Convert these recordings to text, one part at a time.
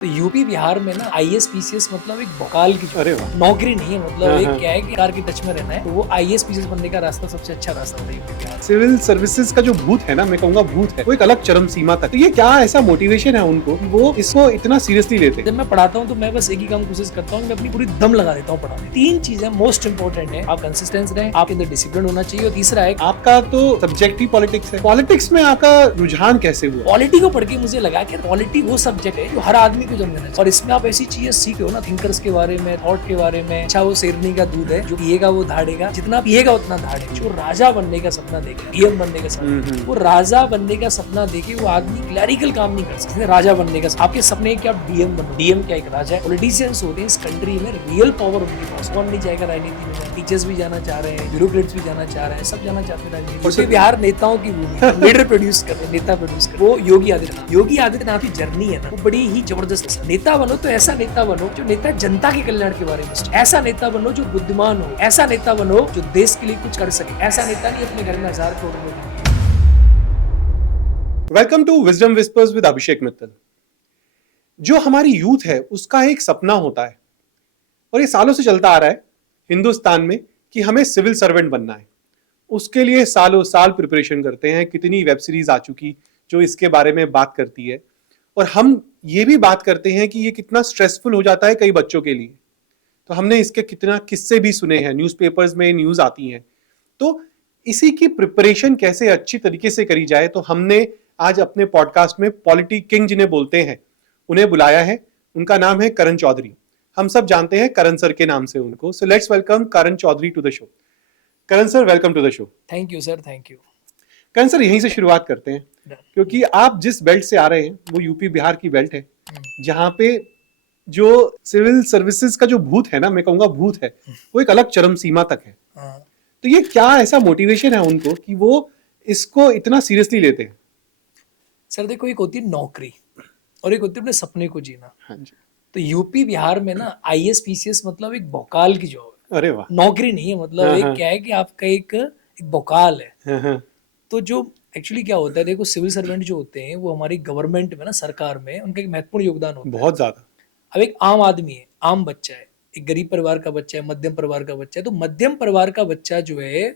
तो यूपी बिहार में ना आईएएस पीसीएस मतलब एक भोकाल की अरे वाह। नौकरी नहीं है। मतलब हाँ, एक हाँ। क्या है कि कार की टच में रहना है, तो वो आईएएस पीसीएस बनने का रास्ता सबसे अच्छा रास्ता होता है यूपी बिहार में। सिविल सर्विसेज का जो भूत है ना, मैं कहूंगा भूत है, वो एक अलग चरम सीमा तक। तो ये क्या ऐसा मोटिवेशन है उनको कि वो इसको इतना सीरियसली लेते हैं? जब मैं पढ़ाता हूँ तो मैं बस एक ही काम कोशिश करता हूँ कि मैं अपनी पूरी दम लगा देता हूँ पढ़ाने। 3 चीजें मोस्ट इंपॉर्टेंट है, आप कंसिस्टेंट रहें, आपके अंदर डिसिप्लिन होना चाहिए, और तीसरा है आपका तो सब्जेक्ट ही पॉलिटिक्स है। पॉलिटिक्स में आपका रुझान कैसे हुआ? पॉलिटी को पढ़ के मुझे लगा कि पॉलिटी वो सब्जेक्ट है जो हर आदमी को जम देना चाहिए, और इसमें आप ऐसी चीजें सीख हो ना, थिंकर्स के बारे में, थॉट के बारे में। अच्छा वो शेरनी का दूध है, जो पिएगा वो धाड़ेगा, जितना पिएगा उतना धाड़ेगा। जो राजा बनने का सपना देखे, डीएम बनने का सपना, वो राजा बनने का सपना देखे वो आदमी क्लैरिकल काम नहीं कर सकते। राजा बनने का आपके सपने कि आप डीएम बनो। डीएम क्या एक राजा है। पॉलिटिशियंस होते हैं इस कंट्री में, रियल पावर उनके पास। कौन नहीं जाएगा राजनीति में? टीचर्स भी जाना चाह रहे हैं, ब्यूरोक्रेट्स भी जाना चाह रहे हैं, सब जाना चाहते हैं राजनीति। यूपी बिहार नेताओं की भूमि है। लीडर प्रोड्यूस कर रहे हैं, नेता प्रोड्यूस कर रहे हैं। वो योगी आदित्यनाथ। योगी आदित्यनाथ की जर्नी है ना, वो बड़ी ही जबरदस्त है। नेता बनो तो ऐसा नेता बनो जो नेता जनता के कल्याण के बारे में सोचे। ऐसा नेता बनो जो बुद्धिमान हो। ऐसा नेता बनो जो देश के लिए कुछ कर सके। ऐसा नेता नहीं अपने घर में 1000 करोड़ रुपए। Welcome to wisdom whispers with Abhishek Mittal. जो हमारी यूथ है उसका एक सपना होता है, और ये सालों से चलता आ रहा है हिंदुस्तान में, कि हमें सिविल सर्वेंट बनना है। उसके लिए सालों साल प्रिपरेशन करते हैं। कितनी वेब सीरीज आ चुकी जो इसके बारे में बात करती है, और हम ये भी बात करते हैं कि ये कितना स्ट्रेसफुल हो जाता है कई बच्चों के लिए। तो हमने इसके कितना किस्से भी सुने हैं, न्यूज़पेपर्स में न्यूज़ आती हैं। तो इसी की प्रिपरेशन कैसे अच्छी तरीके से करी जाए, तो हमने आज अपने पॉडकास्ट में पॉलिटी किंग जिन्हें बोलते हैं उन्हें बुलाया है। उनका नाम है करण चौधरी। हम सब जानते हैं करण सर के नाम से उनको। So let's welcome Karan Chaudhary to the show. Karan sir, welcome to the show. Thank you sir, thank you. Karan sir, यहीं से शुरुआत करते हैं, क्योंकि आप जिस बेल्ट से आ रहे हैं वो यूपी बिहार की बेल्ट है, जहाँ पे जो सिविल सर्विसेज का जो भूत है ना, मैं कहूंगा भूत है, वो एक अलग चरम सीमा तक है। तो ये क्या ऐसा मोटिवेशन है उनको कि वो इसको इतना सीरियसली लेते हैं? सर देखो, एक होती है नौकरी और एक होती है अपने सपने को जीना। हाँ जी। तो यूपी बिहार में ना आईएएस पीसीएस मतलब एक भोकाल की जॉब है। अरे वाह। नौकरी नहीं है। मतलब हाँ, एक हाँ। क्या है कि आपका एक भोकाल है। हाँ, हाँ। तो जो एक्चुअली क्या होता है, देखो सिविल सर्वेंट जो होते हैं वो हमारी गवर्नमेंट में ना, सरकार में उनका एक महत्वपूर्ण योगदान होता है। बहुत ज्यादा। अब एक आम आदमी है, आम बच्चा है, एक गरीब परिवार का बच्चा है, मध्यम परिवार का बच्चा है। तो मध्यम परिवार का बच्चा जो है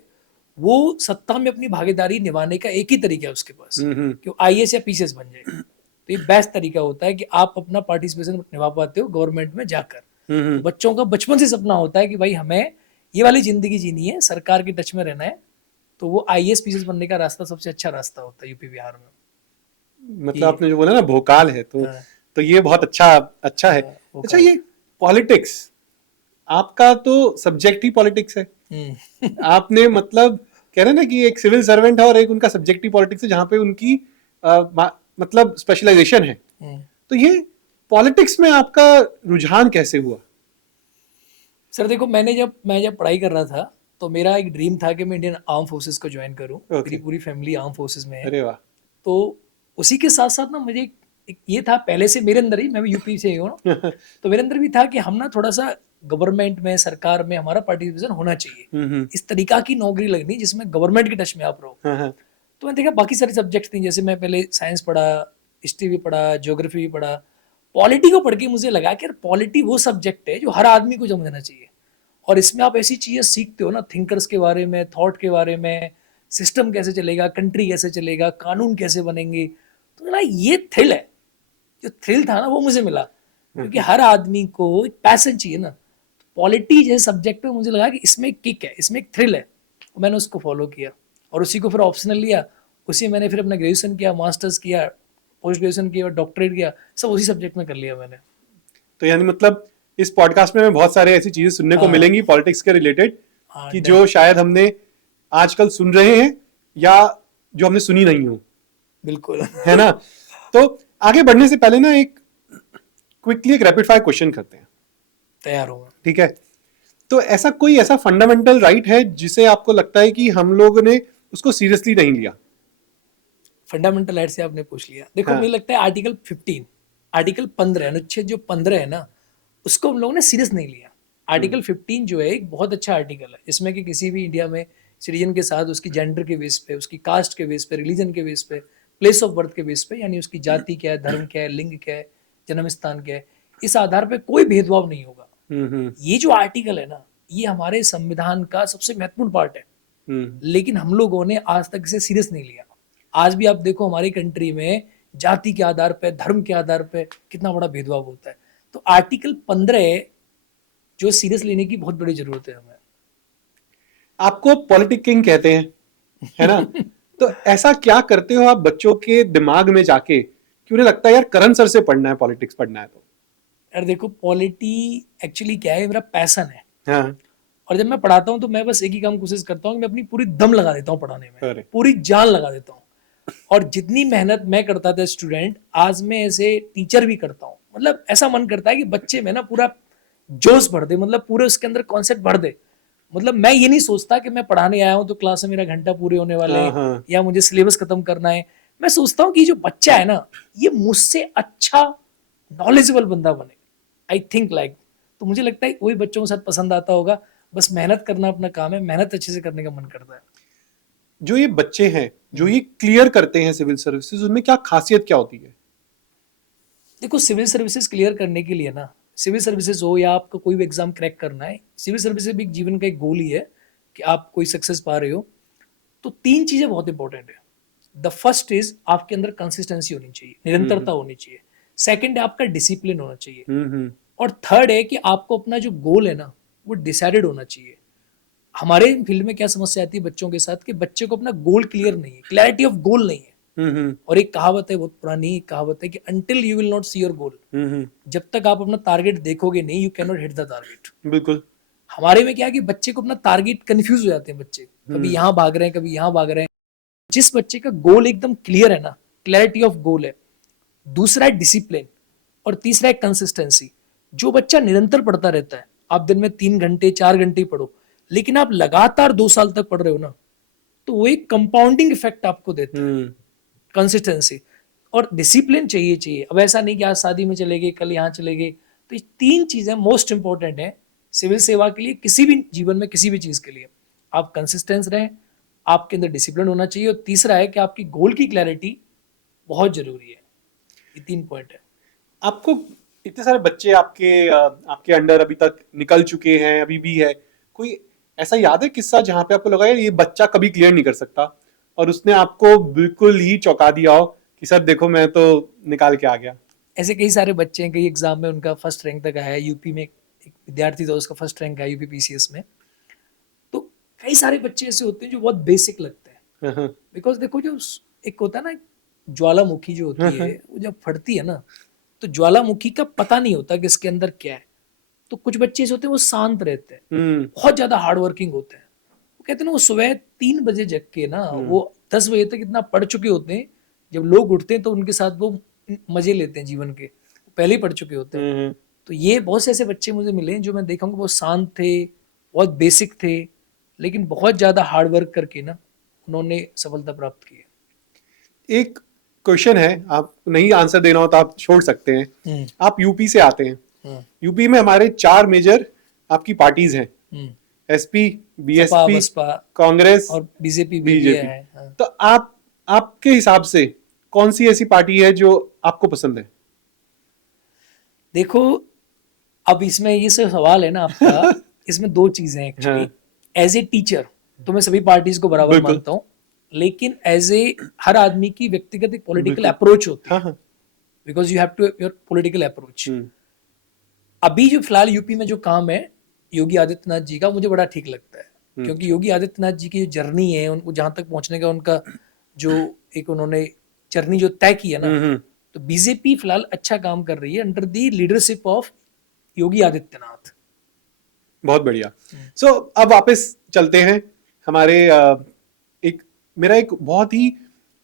वो सत्ता में अपनी भागीदारी निभाने का एक ही तरीका है उसके पास, कि वो आईएएस या पीसीएस बन जाए। तो ये बेस्ट तरीका होता है कि आप अपना पार्टिसिपेशन निभा पाते हो गवर्नमेंट में जाकर। तो बच्चों का बचपन से सपना होता है कि भाई हमें ये वाली जिंदगी जीनी है, सरकार के टच में रहना है। तो वो आईएएस पीसीएस बनने का रास्ता सबसे अच्छा रास्ता होता है यूपी बिहार में। मतलब आपने जो बोला ना भोकाल है, तो ये बहुत अच्छा अच्छा है। अच्छा, ये पॉलिटिक्स, आपका तो सब्जेक्ट ही पॉलिटिक्स है। आपने मतलब कह रहे हैं ना कि एक सिविल सर्वेंट है और एक उनका सब्जेक्ट ही पॉलिटिक्स है, जहां पे उनकी मतलब स्पेशलाइजेशन है। तो ये पॉलिटिक्स में आपका रुझान कैसे हुआ? सर देखो, मैं जब पढ़ाई कर रहा था तो मेरा एक ड्रीम था कि मैं इंडियन आर्म फोर्सेस को ज्वाइन करूं। मेरी पूरी फैमिली आर्म फोर्सेस में है। अरे वाह। तो उसी के साथ साथ ना मुझे एक ये था पहले से मेरे अंदर ही, मैं भी यूपी से हूँ ना, तो मेरे अंदर भी था कि हम ना थोड़ा सा गवर्नमेंट में, सरकार में हमारा पार्टिसिपेशन होना चाहिए। इस तरीका की नौकरी लगनी जिसमें गवर्नमेंट के टच में आप रहो। तो मैं देखा बाकी सारे सब्जेक्ट थे, जैसे मैं पहले साइंस पढ़ा, हिस्ट्री भी पढ़ा, ज्योग्राफी भी पढ़ा। पॉलिटी को पढ़ के मुझे लगा कि यार पॉलिटी वो सब्जेक्ट है जो हर आदमी को समझना चाहिए, और इसमें आप ऐसी चीजें सीखते हो ना, थिंकर्स के बारे में, थॉट के बारे में, सिस्टम कैसे चलेगा, कंट्री कैसे चलेगा, कानून कैसे बनेंगे। तो ना ये थ्रिल है, जो थ्रिल था ना वो मुझे मिला, क्योंकि हर आदमी को एक पैशन चाहिए ना। पॉलिटी जैसे सब्जेक्ट में मुझे लगा कि इसमें एक किक है, इसमें एक थ्रिल है। मैंने उसको फॉलो किया और उसी को फिर ऑप्शनल लिया। उसी मैंने फिर अपना ग्रेजुएशन किया, मास्टर्स किया, पोस्ट ग्रेजुएशन किया, डॉक्टरेट किया, सब उसी सब्जेक्ट में कर लिया मैंने। तो यानी मतलब इस पॉडकास्ट में हमें बहुत सारे ऐसी चीजें सुनने को मिलेंगी पॉलिटिक्स के रिलेटेड, कि जो शायद हमने आजकल सुन रहे हैं या जो हमने सुनी नहीं हो। बिल्कुल। है ना? तो आगे बढ़ने से पहले ना एक क्विकली एक रैपिड फायर क्वेश्चन करते हैं। तैयार हूँ। ठीक है? तो ऐसा कोई ऐसा फंडामेंटल राइट है जिसे आपको लगता है कि हम लोगों ने उसको सीरियसली नहीं लिया? फंडामेंटल राइट से आपने पूछ लिया। देखो मुझे लगता है आर्टिकल 15, आर्टिकल 15, अनुच्छेद जो 15 है ना, उसको हम लोगों ने सीरियस नहीं लिया। आर्टिकल 15 जो है एक बहुत अच्छा आर्टिकल है, जिसमें कि किसी भी इंडिया में सिटीजन के साथ उसकी जेंडर के बेस पे, उसकी कास्ट के बेस पे, रिलीजन के बेस पे, प्लेस ऑफ बर्थ के बेस पे, यानी उसकी जाति क्या है, धर्म क्या है, लिंग क्या है, जन्म स्थान क्या है, इस आधार पे कोई भेदभाव नहीं होगा। ये जो आर्टिकल है ना, ये हमारे संविधान का सबसे महत्वपूर्ण पार्ट है, लेकिन हम लोगों ने आज तक इसे सीरियस नहीं लिया। आज भी आप देखो हमारी कंट्री में जाति के आधार पे, धर्म के आधार पे कितना बड़ा भेदभाव होता है। तो आर्टिकल 15 जो सीरियस लेने की बहुत बड़ी जरूरत है हमें। आपको पॉलिटिक किंग कहते हैं, है ना? तो ऐसा क्या करते हो आप बच्चों के दिमाग में जाके कि उन्हें लगता है यार करण सर से पढ़ना है, पॉलिटिक्स पढ़ना है? तो यार देखो, पॉलिटी एक्चुअली क्या है, मेरा पैशन है। हाँ, और जब मैं पढ़ाता हूँ तो मैं बस एक ही काम कोशिश करता हूँ कि मैं अपनी पूरी दम लगा देता हूँ पढ़ाने में, अरे। पूरी जान लगा देता हूँ। और जितनी मेहनत मैं करता था स्टूडेंट, आज मैं ऐसे टीचर भी करता हूँ। मतलब ऐसा मन करता है कि बच्चे में ना पूरा जोश भर दे, मतलब पूरे उसके अंदर कॉन्सेप्ट भर दे। मतलब मैं ये नहीं सोचता कि मैं पढ़ाने आया हूँ तो क्लास में मेरा घंटा पूरे होने वाले हाँ, हैं हाँ। या मुझे सिलेबस खत्म करना है। मैं सोचता हूँ कि जो बच्चा है ना, ये मुझसे अच्छा नॉलेजेबल बंदा बने। आई थिंक लाइक, तो मुझे लगता है वही बच्चों के साथ पसंद आता होगा। बस मेहनत करना अपना काम है, मेहनत अच्छे से करने का मन करता है। जो ये बच्चे हैं जो ये क्लियर करते हैं सिविल सर्विसेज, उनमें क्या खासियत क्या होती है? देखो, सिविल सर्विसेज क्लियर करने के लिए ना, सिविल सर्विसेज हो या आपको कोई भी एग्जाम क्रैक करना है, सिविल सर्विसेज भी जीवन का एक गोल ही है कि आप कोई सक्सेस पा रहे हो। तो 3 चीजें बहुत इंपॉर्टेंट है। द फर्स्ट इज आपके अंदर कंसिस्टेंसी होनी चाहिए, निरंतरता होनी चाहिए। सेकंड है आपका डिसिप्लिन होना चाहिए। और थर्ड है कि आपको अपना जो गोल है ना, वो डिसाइडेड होना चाहिए। हमारे फील्ड में क्या समस्या आती है बच्चों के साथ कि बच्चे को अपना गोल क्लियर नहीं है, क्लैरिटी ऑफ गोल नहीं है। और एक कहावत है, बहुत पुरानी कहावत है कि until you will not see your goal, जब तक आप अपना टारगेट देखोगे नहीं, you can not hit the target. बिल्कुल। हमारे में क्या है कि बच्चे को अपना टारगेट कंफ्यूज हो जाते हैं बच्चे, कभी यहाँ भाग रहे हैं, कभी यहाँ भाग रहे हैं। जिस बच्चे का गोल एकदम क्लियर है ना, क्लैरिटी ऑफ गोल है, दूसरा है डिसिप्लिन, और तीसरा है कंसिस्टेंसी। जो बच्चा निरंतर पढ़ता रहता है, आप दिन में 3 घंटे 4 घंटे पढ़ो, लेकिन आप लगातार 2 साल तक पढ़ रहे हो ना, तो वो एक कंपाउंडिंग इफेक्ट आपको देता है। कंसिस्टेंसी और डिसिप्लिन चाहिए चाहिए। अब ऐसा नहीं कि आज शादी में चले गए, कल यहाँ चले गए। तो ये 3 चीजें मोस्ट इंपॉर्टेंट है सिविल सेवा के लिए, किसी भी जीवन में किसी भी चीज के लिए। आप कंसिस्टेंस रहें, आपके अंदर डिसिप्लिन होना चाहिए, और तीसरा है कि आपकी गोल की क्लैरिटी बहुत जरूरी है। ये 3 पॉइंट है। आपको इतने सारे बच्चे आपके अंडर अभी तक निकल चुके हैं, अभी भी है, कोई ऐसा याद है किस्सा जहां पे आपको लगा यार ये बच्चा कभी क्लियर नहीं कर सकता और उसने आपको बिल्कुल ही चौंका दिया हो कि सर देखो मैं तो निकाल के आ गया? ऐसे कई सारे बच्चे हैं, कई एग्जाम में उनका फर्स्ट रैंक तक आया है। यूपी में एक विद्यार्थी था, उसका फर्स्ट रैंक आया यूपी पीसीएस में। तो कई सारे बच्चे ऐसे होते हैं जो बहुत बेसिक लगते हैं। बिकॉज देखो, जो एक होता है ना, ज्वालामुखी जो होती है, वो जब फटती है ना, तो ज्वालामुखी का पता नहीं होता कि इसके अंदर क्या है। तो कुछ बच्चे ऐसे होते हैं वो शांत रहते हैं, बहुत ज्यादा हार्ड वर्किंग होते हैं। वो कहते हैं ना, वो सुबह 3 बजे जग के ना, वो 10 बजे तक इतना पढ़ चुके होते हैं। जब लोग उठते हैं तो उनके साथ वो मजे लेते हैं जीवन के, पहले ही पढ़ चुके होते हैं। तो ये बहुत से ऐसे बच्चे मुझे मिले जो मैं देखा हूँ, वो शांत थे, बहुत बेसिक थे, लेकिन बहुत ज्यादा हार्ड वर्क करके ना उन्होंने सफलता प्राप्त की है। एक क्वेश्चन है, आप नहीं आंसर देना हो तो आप छोड़ सकते हैं। आप यूपी से आते हैं, यूपी में हमारे 4 मेजर आपकी पार्टीज हैं, एसपी, सपा, बीएसपी, बसपा कांग्रेस, और बीजेपी भी बीजेपी। है। हाँ। तो आपके हिसाब से कौन सी ऐसी पार्टी है जो आपको पसंद है? देखो, अब इसमें ये सब सवाल है ना आपका, इसमें 2 चीजें हैं एक्चुअली। हाँ, एज ए टीचर तो मैं सभी पार्टीज को बराबर बिल्कुल। मानता हूँ, लेकिन एज ए हर आदमी की व्यक्तिगत एक पॉलिटिकल बिल्कुल। अप्रोच होती हाँ, है। हाँ। Because you have to your political approach. अभी जो फिलहाल यूपी में जो काम है योगी आदित्यनाथ जी का, मुझे बड़ा ठीक लगता है। क्योंकि योगी आदित्यनाथ जी की जो जर्नी है, उनको जहां तक पहुंचने का उनका जो एक उन्होंने जर्नी जो तय की है ना, तो बीजेपी फिलहाल अच्छा काम कर रही है under the leadership of Yogi Adityanath. बहुत बढ़िया। सो अब वापस चलते हैं हमारे एक मेरा एक बहुत ही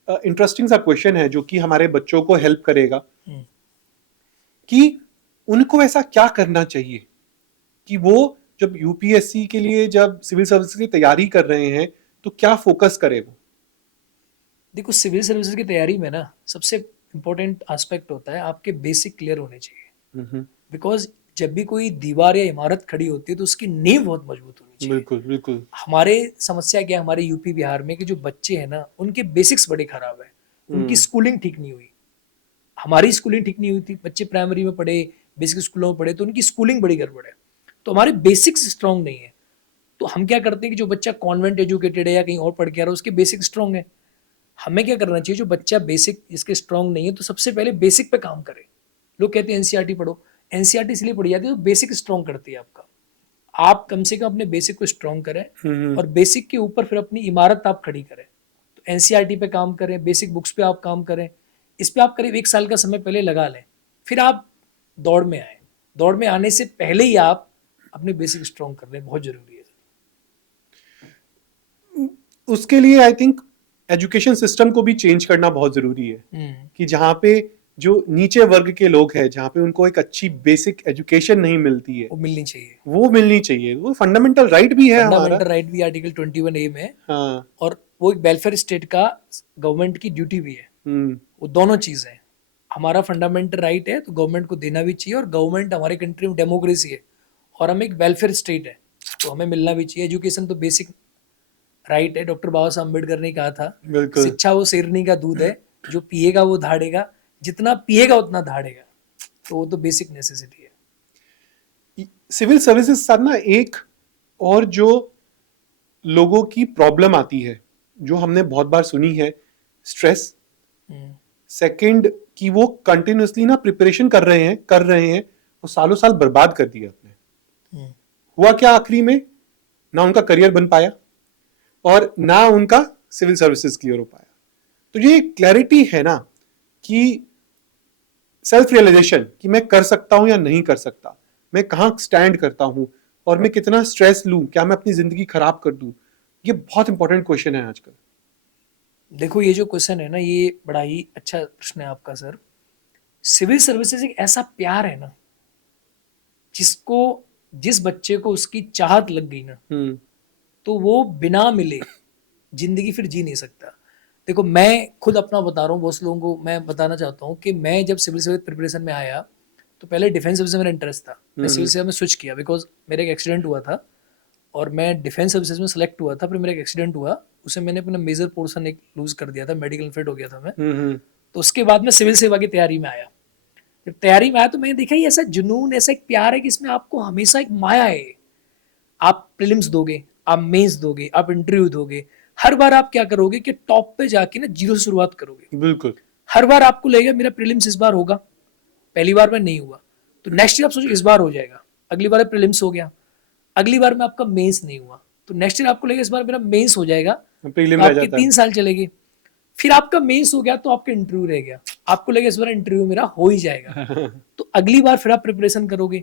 इंटरेस्टिंग सा क्वेश्चन है जो कि हमारे बच्चों को हेल्प करेगा कि उनको ऐसा क्या करना चाहिए कि वो जब यूपीएससी के लिए, जब सिविल सर्विस की तैयारी कर रहे हैं, तो क्या फोकस करे वो? देखो, सिविल सर्विसेज की तैयारी में ना सबसे इंपॉर्टेंट एस्पेक्ट होता है आपके बेसिक क्लियर होने चाहिए। बिकॉज जब भी कोई दीवार या इमारत खड़ी होती है तो उसकी नींव बहुत मजबूत होनी चाहिए। बिल्कुल, बिल्कुल। हमारे समस्या क्या है हमारे यूपी बिहार में कि जो बच्चे हैं ना, उनके बेसिक्स बड़े खराब है, उनकी स्कूलिंग ठीक नहीं हुई। हमारी स्कूलिंग ठीक नहीं हुई थी, बच्चे प्राइमरी में पढ़े, बेसिक स्कूलों में पढ़े, तो उनकी स्कूलिंग बड़ी गड़बड़ है, तो हमारे बेसिक्स स्ट्रांग नहीं है। तो हम क्या करते हैं कि जो बच्चा कॉन्वेंट एजुकेटेड है या कहीं और पढ़ के आ रहा है उसके बेसिक स्ट्रांग है, हमें क्या करना चाहिए, जो बच्चा बेसिक जिसके स्ट्रांग नहीं है तो सबसे पहले बेसिक पे काम करे। लोग कहते हैं एनसीईआरटी पढ़ो, एनसीईआरटी इसलिए पढ़ी जाती है तो बेसिक स्ट्रांग करती है आपका। आप कम से कम अपने बेसिक को स्ट्रांग करें और बेसिक के ऊपर फिर अपनी इमारत आप खड़ी करें। तो एनसीईआरटी पे काम करें, बेसिक बुक्स पे आप काम करें, इस पे आप करीब 1 साल का समय पहले लगा लें, फिर आप दौड़ में आए। दौड़ में आने से पहले ही आप अपने बेसिक स्ट्रांग कर लें, बहुत जरूरी है। उसके लिए आई थिंक एजुकेशन सिस्टम को भी चेंज करना बहुत जरूरी है कि जहाँ पे जो नीचे वर्ग के लोग हैं, जहाँ पे उनको एक अच्छी बेसिक एजुकेशन नहीं मिलती है, वो मिलनी चाहिए, वो मिलनी चाहिए। वो फंडामेंटल राइट भी है हमारा। फंडामेंटल राइट भी आर्टिकल 21A में है। हाँ। और वो एक वेलफेयर स्टेट का गवर्नमेंट की ड्यूटी भी है। वो दोनों चीज़ है, हमारा फंडामेंटल राइट है तो गवर्नमेंट को देना भी चाहिए, और गवर्नमेंट हमारे कंट्री में डेमोक्रेसी है और हम एक वेलफेयर स्टेट है तो हमें मिलना भी चाहिए। एजुकेशन तो बेसिक राइट है, डॉक्टर बाबा साहब अम्बेडकर ने कहा था, शिक्षा वो शेरनी का दूध है, जो पिएगा वो धाड़ेगा, जितना पिएगा उतना धाड़ेगा, तो वो तो बेसिक नेसेसिटी है। सिविल सर्विसेज साथ ना एक और जो लोगों की प्रॉब्लम आती है, जो हमने बहुत बार सुनी है, स्ट्रेस। सेकंड कि वो कंटिन्यूअसली ना प्रिपरेशन कर रहे हैं, वो सालों साल बर्बाद कर दिया अपने। हुआ क्या आखिरी में, ना उनका करियर बन पाया और ना उनका सिविल सर्विसेज क्लियर हो पाया। तो ये क्लैरिटी है ना कि सेल्फ रियलाइजेशन कि मैं कर सकता हूं या नहीं कर सकता, मैं कहाँ स्टैंड करता हूं और मैं कितना स्ट्रेस लूं, क्या मैं अपनी जिंदगी खराब कर दूं, ये बहुत इंपॉर्टेंट क्वेश्चन है आजकल। देखो ये जो क्वेश्चन है ना, ये बड़ा ही अच्छा प्रश्न है आपका सर। सिविल सर्विसेज एक ऐसा प्यार है ना, जिस बच्चे को उसकी चाहत लग गई ना, तो वो बिना मिले जिंदगी फिर जी नहीं सकता। देखो मैं खुद अपना बता रहा हूँ, बहुत लोगों को मैं बताना चाहता हूँ कि मैं जब सिविल सर्विस प्रिपरेशन में आया तो पहले डिफेंस सर्विस में मेरा इंटरेस्ट था, मैं सिविल सर्विस में स्विच किया बिकॉज मेरा एक एक्सीडेंट हुआ था और मैं डिफेंस सर्विसेज में सेलेक्ट हुआ था, फिर मेरा एक एक्सीडेंट हुआ, उसे मैंने अपना मेजर पोर्शन एक लूज कर दिया था, मेडिकल फिट हो गया था मैं। तो उसके बाद मैं सिविल सेवा की तैयारी में आया। जब तैयारी में आया तो मैंने देखा ये ऐसा जुनून, ऐसा एक प्यार है कि इसमें आपको हमेशा एक माया है। आप प्रीलिम्स दोगे, आप मेंस दोगे, आप इंटरव्यू दोगे, हर बार आप क्या करोगे कि टॉप पे जाके ना जीरो से शुरुआत करोगे। बिल्कुल। हर बार आपको लगेगा मेरा प्रीलिम्स इस बार होगा, पहली बार में नहीं हुआ तो नेक्स्ट ईयर आप सोचो इस बार हो जाएगा, अगली बार प्रीलिम्स हो गया, अगली बार में आपका मेंस नहीं हुआ तो नेक्स्ट ईयर आपको लगेगा इस बार मेरा मेंस हो जाएगा, प्रीलिम तो रह आपके जाता है। 3 साल चलेंगे। फिर आपका मेंस हो गया तो आपका इंटरव्यू रह गया, आपको लगेगा इस बार इंटरव्यू मेरा हो ही जाएगा तो अगली बार फिर आप प्रिपरेशन करोगे।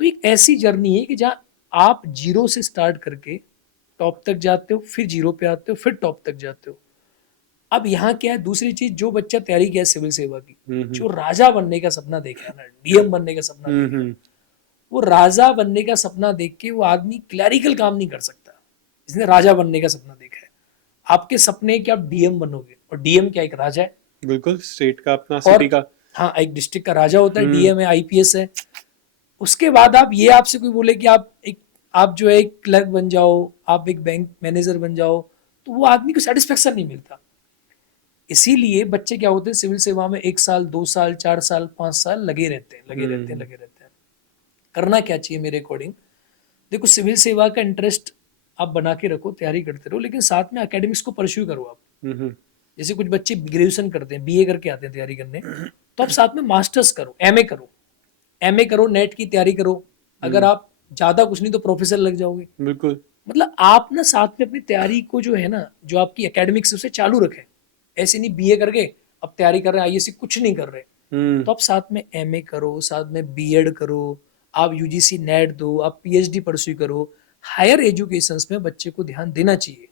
तो एक ऐसी जर्नी है कि जहाँ आप जीरो से स्टार्ट करके टॉप तक जाते हो, फिर जीरो पे आते हो, फिर टॉप तक जाते हो। अब यहाँ क्या है, दूसरी चीज, जो बच्चा तैयारी किया सिविल सेवा की, जो राजा बनने का सपना देखा है ना, डीएम बनने का सपना देखा है, वो राजा बनने का सपना देख के वो आदमी क्लैरिकल काम नहीं कर सकता जिसने राजा बनने का सपना देखा है। आपके सपने कि आप डीएम बनोगे, और डीएम क्या एक राजा है, बिल्कुल, स्टेट का अपना, सिटी का। हाँ एक डिस्ट्रिक्ट का राजा होता है, डीएम है, आईपीएस है। उसके बाद आप ये आपसे कोई बोले कि आप जो है एक क्लर्क बन जाओ, आप एक बैंक मैनेजर बन जाओ, तो वो आदमी को सेटिस्फेक्शन नहीं मिलता। इसीलिए बच्चे क्या होते हैं सिविल सेवा में 1 साल 2 साल 4 साल 5 साल लगे रहते हैं। करना क्या चाहिए मेरे अकॉर्डिंग, देखो सिविल सेवा का इंटरेस्ट आप बना के रखो, तैयारी करते रहो, लेकिन साथ में एकेडमिक्स को परस्यू करो आप। जैसे कुछ बच्चे ग्रेजुएशन करते हैं, बीए करके आते हैं तैयारी करने, तो आप साथ में मास्टर्स करो, एमए करो, नेट की तैयारी करो, अगर आप ज्यादा कुछ नहीं तो प्रोफेसर लग जाओगे। बिल्कुल। मतलब आप ना साथ में अपनी तैयारी को जो है ना, जो आपकी एकेडमिक्स उसे चालू रखें। ऐसे नहीं बीए करके अब तैयारी कर रहे हैं आईएएस, कुछ नहीं कर रहे, तो आप साथ में एमए करो, साथ में बीएड करो, आप यूजीसी नेट दो, आप पीएचडी परस्यू करो। हायर एजुकेशंस में बच्चे को ध्यान देना चाहिए।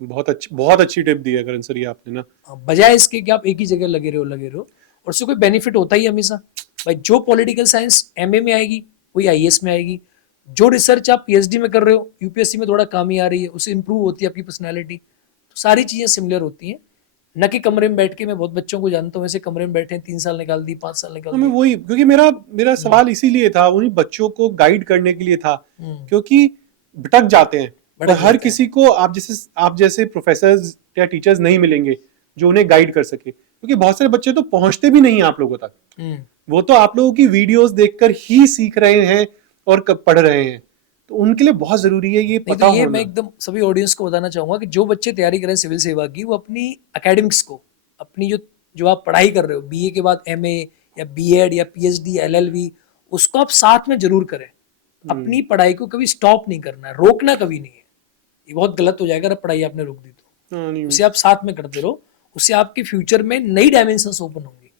बहुत अच्छी टिप दी है करण सर ये आपने ना, बजाय इसके कि आप एक ही जगह लगे रहो, और उससे कोई बेनिफिट होता ही हमेशा। भाई जो पॉलिटिकल साइंस एमए में आएगी वही आईएएस में आएगी, जो रिसर्च आप पीएचडी में कर रहे हो यूपीएससी में थोड़ा काम ही आ रही है, उससे इंप्रूव होती है आपकी पर्सनैलिटी। तो सारी चीजें सिमिलर होती हैं, न कि कमरे में बैठ के। मैं बहुत बच्चों को जानता हूँ ऐसे कमरे में बैठे हैं, 3 साल निकाल दी, 5 साल निकाल दी। मैं वही, क्योंकि मेरा सवाल इसीलिए था, उन्हीं बच्चों को गाइड करने के लिए था, क्योंकि भटक जाते हैं और हर किसी को आप जैसे प्रोफेसर या टीचर्स नहीं मिलेंगे जो उन्हें गाइड कर सके। क्योंकि बहुत सारे बच्चे तो पहुंचते भी नहीं आप लोगों तक, वो तो आप लोगों की वीडियोस देखकर ही सीख रहे हैं और पढ़ रहे हैं, तो उनके लिए बहुत जरूरी है ये नहीं पता तो ये मैं होना। एकदम सभी ऑडियंस को बताना चाहूंगा कि जो बच्चे तैयारी कर रहे हैं सिविल सेवा की, वो अपनी एकेडमिक्स को, अपनी जो जो आप पढ़ाई कर रहे हो बीए के बाद एमए या बीएड या पीएचडी एलएलबी, उसको आप साथ में जरूर करें। अपनी पढ़ाई को कभी स्टॉप नहीं करना है, रोकना कभी नहीं है। ये बहुत गलत हो जाएगा अगर पढ़ाई आपने रोक दी तो। हाँ, नहीं, उसे आप साथ में करते रहो, उससे आपके फ्यूचर में नई डायमेंशंस ओपन होंगी,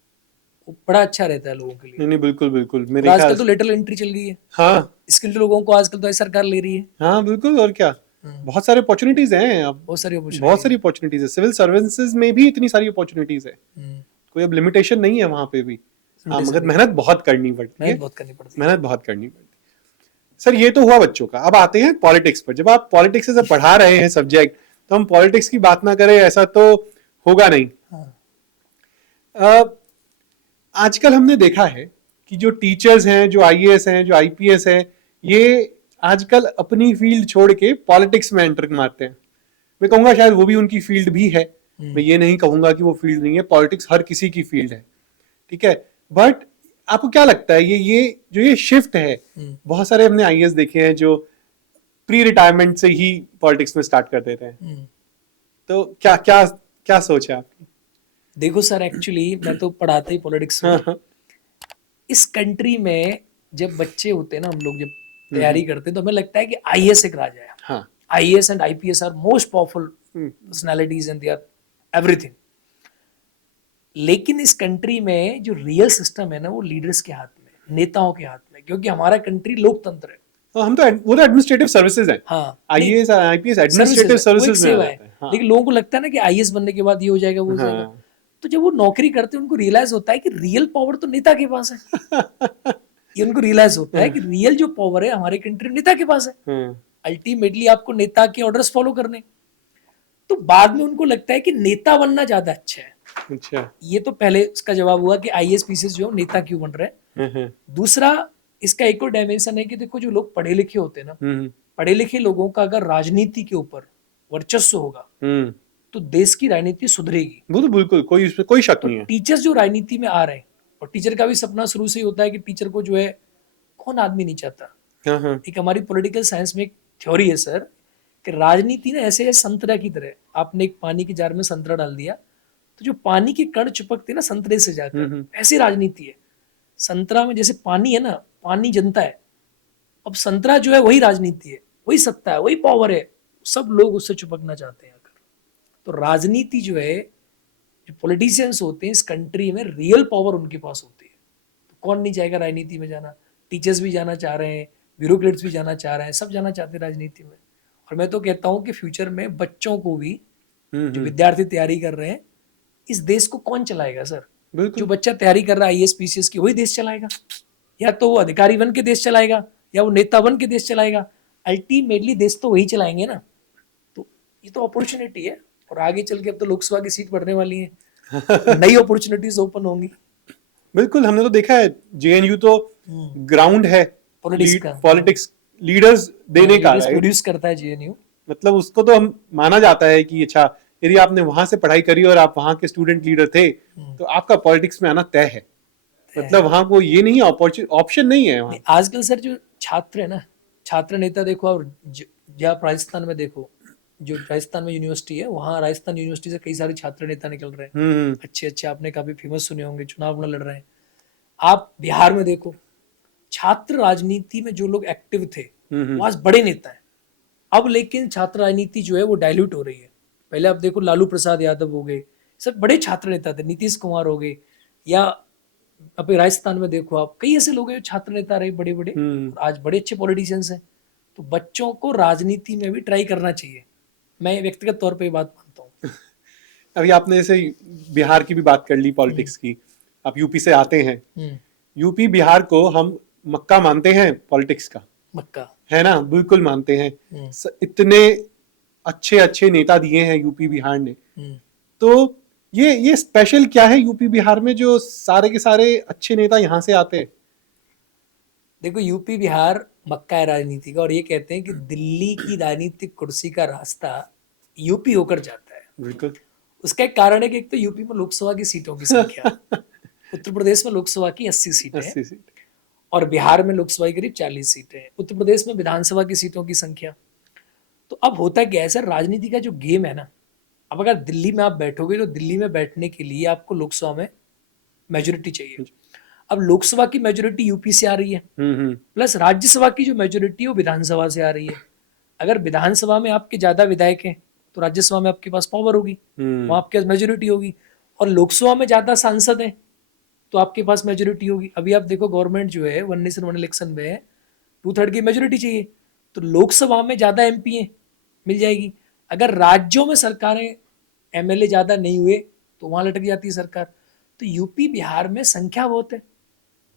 वो बड़ा अच्छा रहता है लोगों के लिए। नहीं नहीं, बिल्कुल बिल्कुल, और मेरे आजकल ख्याल तो लेटरल एंट्री चल गई है, हाँ स्किल्ड लोगों को आजकल तो ऐसी सरकार ले रही है। हाँ बिल्कुल, और क्या, बहुत सारे अपॉर्चुनिटीज हैं अब, बहुत सारी बहुत अपॉर्चुनिटी सारी अपॉर्चुनिटीज है, सिविल सर्विसेज में भी इतनी सारी अपॉर्चुनिटीज है, है, कोई अब लिमिटेशन नहीं है वहां पे भी। हाँ, limitation मगर नहीं। मेहनत बहुत करनी पड़ती है, मेहनत बहुत करनी पड़ती है। मेहनत बहुत करनी पड़ती है। सर ये तो हुआ बच्चों का, अब आते हैं पॉलिटिक्स पर। जब आप पॉलिटिक्स से पढ़ा रहे हैं सब्जेक्ट, तो हम पॉलिटिक्स की बात ना करें ऐसा तो होगा नहीं। हाँ। आजकल हमने देखा है कि जो टीचर्स हैं, जो आईएएस हैं, जो आईपीएस हैं, ये आजकल अपनी फील्ड छोड़ के पॉलिटिक्स में एंटर मारते हैं। मैं कहूंगा शायद वो भी उनकी फील्ड भी है, मैं ये नहीं कहूंगा कि वो फील्ड नहीं है, पॉलिटिक्स हर किसी की फील्ड है, ठीक है। बट आपको क्या लगता है ये शिफ्ट है, बहुत सारे हमने आईएएस देखे हैं जो प्री रिटायरमेंट से ही पॉलिटिक्स में स्टार्ट कर देते हैं, तो क्या क्या क्या सोच है आपकी? देखो सर, एक्चुअली मैं तो पढ़ाता ही पॉलिटिक्स में। हाँ, इस कंट्री में जब बच्चे होते हैं ना, हम लोग जब तैयारी करते हैं, तो हमें लगता है कि आईएएस एक राजा है। हाँ, IAS and IPS are most powerful personalities and they are everything. लेकिन इस कंट्री में जो रियल सिस्टम है ना, वो लीडर्स के हाथ में, नेताओं के हाथ में, क्योंकि हमारा कंट्री लोकतंत्र है। तो हम तो वो तो एडमिनिस्ट्रेटिव सर्विसेज हैं, हाँ, आईएएस आईपीएस सर्विसेज एडमिनिस्ट्रेटिव है, वो एक सर्विसेज में आ सेवा है। जाता है। हाँ, लेकिन लोगों को लगता है ना कि आईएएस बनने के बाद ये हो जाएगा, वो हो जाएगा। हाँ, तो जब वो नौकरी करते हैं, उनको रियलाइज होता है कि रियल पावर तो नेता के पास है। ये उनको रियलाइज होता है कि रियल जो पावर है हमारे कंट्री नेता के पास है। हाँ, अल्टीमेटली आपको नेता के ऑर्डर्स फॉलो करने। तो बाद में उनको लगता है कि नेता बनना ज्यादा अच्छा है। अच्छा, ये तो पहले इसका जवाब हुआ कि आईएएस पीसीएस जो नेता क्यों बन रहे हैं। हाँ, दूसरा, इसका एक और डायमेंशन है कि देखो, जो लोग पढ़े लिखे होते हैं ना, पढ़े लिखे लोगों का अगर राजनीति के ऊपर वर्चस्व होगा, तो देश की राजनीति सुधरेगी। वो तो बिल्कुल, कोई इसमें कोई शक तो नहीं है। टीचर्स जो राजनीति में आ रहे हैं, और टीचर का भी सपना शुरू से ही होता है कि टीचर को जो है, कौन आदमी नहीं चाहता। हाँ, हाँ, एक हमारी पॉलिटिकल साइंस में एक थ्योरी है सर, कि राजनीति ना ऐसे है संतरा की तरह। आपने एक पानी के जार में संतरा डाल दिया, तो जो पानी के कण चिपकते ना संतरे से जाकर, ऐसी राजनीति है। संतरा में जैसे पानी है ना, पानी जनता है, अब संतरा जो है वही राजनीति है, वही सत्ता है, वही पावर है। सब लोग उससे चिपकना चाहते हैं आकर। तो राजनीति जो है, जो पॉलिटिशियंस होते हैं इस कंट्री में, रियल पावर उनके पास होती है। तो कौन नहीं चाहेगा राजनीति में जाना? टीचर्स भी जाना चाह रहे हैं, ब्यूरोक्रेट्स भी जाना चाह रहे हैं, सब जाना चाहते हैं राजनीति में। और मैं तो कहता हूँ कि फ्यूचर में बच्चों को भी, जो विद्यार्थी तैयारी कर रहे हैं, इस देश को कौन चलाएगा सर? बिल्कुल। जो बच्चा तैयारी कर रहा है आईएएस पीसीएस की, वही देश चलाएगा। या तो वो अधिकारी बन के देश चलाएगा, या वो नेता बन के देश चलाएगा। अल्टीमेटली देश तो वही चलाएंगे ना। तो ये तो अपॉर्चुनिटी है, और आगे चल के अब तो लोकसभा की सीट बढ़ने वाली है, नई अपॉर्चुनिटीज ओपन होंगी। बिल्कुल, हमने तो देखा है जेएनयू तो ग्राउंड है पॉलिटिक्स का, पॉलिटिक्स लीडर्स देने का, राइट? प्रोड्यूस करता है जेएनयू। मतलब उसको तो हम माना जाता है कि अच्छा, यदि आपने वहां से पढ़ाई करी और आप वहां के स्टूडेंट लीडर थे, तो आपका पॉलिटिक्स में आना तय है। मतलब वहां को ये नहीं है, ऑप्शन नहीं है वहां। आजकल सर जो छात्र है ना, छात्र नेता देखो, और जहाँ राजस्थान में देखो, जो राजस्थान में यूनिवर्सिटी है, वहाँ राजस्थान यूनिवर्सिटी से कई सारे छात्र नेता निकल रहे हैं, अच्छे अच्छे, आपने काफी फेमस सुने होंगे, चुनाव में लड़ रहे हैं। आप बिहार में देखो, छात्र राजनीति में जो लोग एक्टिव थे, वो आज बड़े नेता है। अब लेकिन छात्र राजनीति जो है वो डाइल्यूट हो रही है। पहले आप देखो, लालू प्रसाद यादव हो गए, सब बड़े छात्र नेता थे, नीतीश कुमार हो गए, या अभी राजस्थान में देखो आप, कई ऐसे लोग हैं जो छात्र नेता रहे बड़े बड़े, आज बड़े अच्छे पॉलिटिशियंस हैं। तो बच्चों को राजनीति में भी ट्राई करना चाहिए, मैं व्यक्तिगत तौर पे बात मानता हूँ। अभी आपने जैसे बिहार की भी बात कर ली पॉलिटिक्स की, आप यूपी से आते हैं, यूपी बिहार को हम मक्का मानते हैं पॉलिटिक्स का, मक्का है ना? बिल्कुल मानते हैं। इतने अच्छे अच्छे नेता दिए हैं यूपी बिहार ने, तो ये स्पेशल क्या है यूपी बिहार में जो सारे के सारे अच्छे नेता यहाँ से आते हैं? देखो, यूपी बिहार मक्का है राजनीति का, और ये कहते हैं कि दिल्ली की राजनीतिक कुर्सी का रास्ता यूपी होकर जाता है। बिल्कुल। उसका एक कारण है कि एक तो यूपी में लोकसभा की सीटों की संख्या, उत्तर प्रदेश में लोकसभा की 80 सीटें हैं 80 सीट। और बिहार में लोकसभा की करीब 40 सीटें हैं, उत्तर प्रदेश में विधानसभा की सीटों की संख्या। तो अब होता क्या है सर, राजनीति का जो गेम है ना, अब अगर दिल्ली में आप बैठोगे तो दिल्ली में बैठने के लिए आपको लोकसभा में मेजोरिटी चाहिए। अब लोकसभा की मेजोरिटी यूपी से आ रही है, प्लस राज्यसभा की जो मेजोरिटी है वो विधानसभा से आ रही है। अगर विधानसभा में आपके ज्यादा विधायक हैं तो राज्यसभा में आपके पास पावर होगी, वहां आपके पास मेजोरिटी होगी, और लोकसभा में ज्यादा सांसद हैं तो आपके पास मेजोरिटी होगी। अभी आप देखो गवर्नमेंट जो है 1 नेशन 1 इलेक्शन में 2/3 की मेजोरिटी चाहिए, तो लोकसभा में ज्यादा एमपी है मिल जाएगी। अगर राज्यों में सरकारें एमएलए ज्यादा नहीं हुए तो वहां लटक जाती है सरकार। तो यूपी बिहार में संख्या बहुत है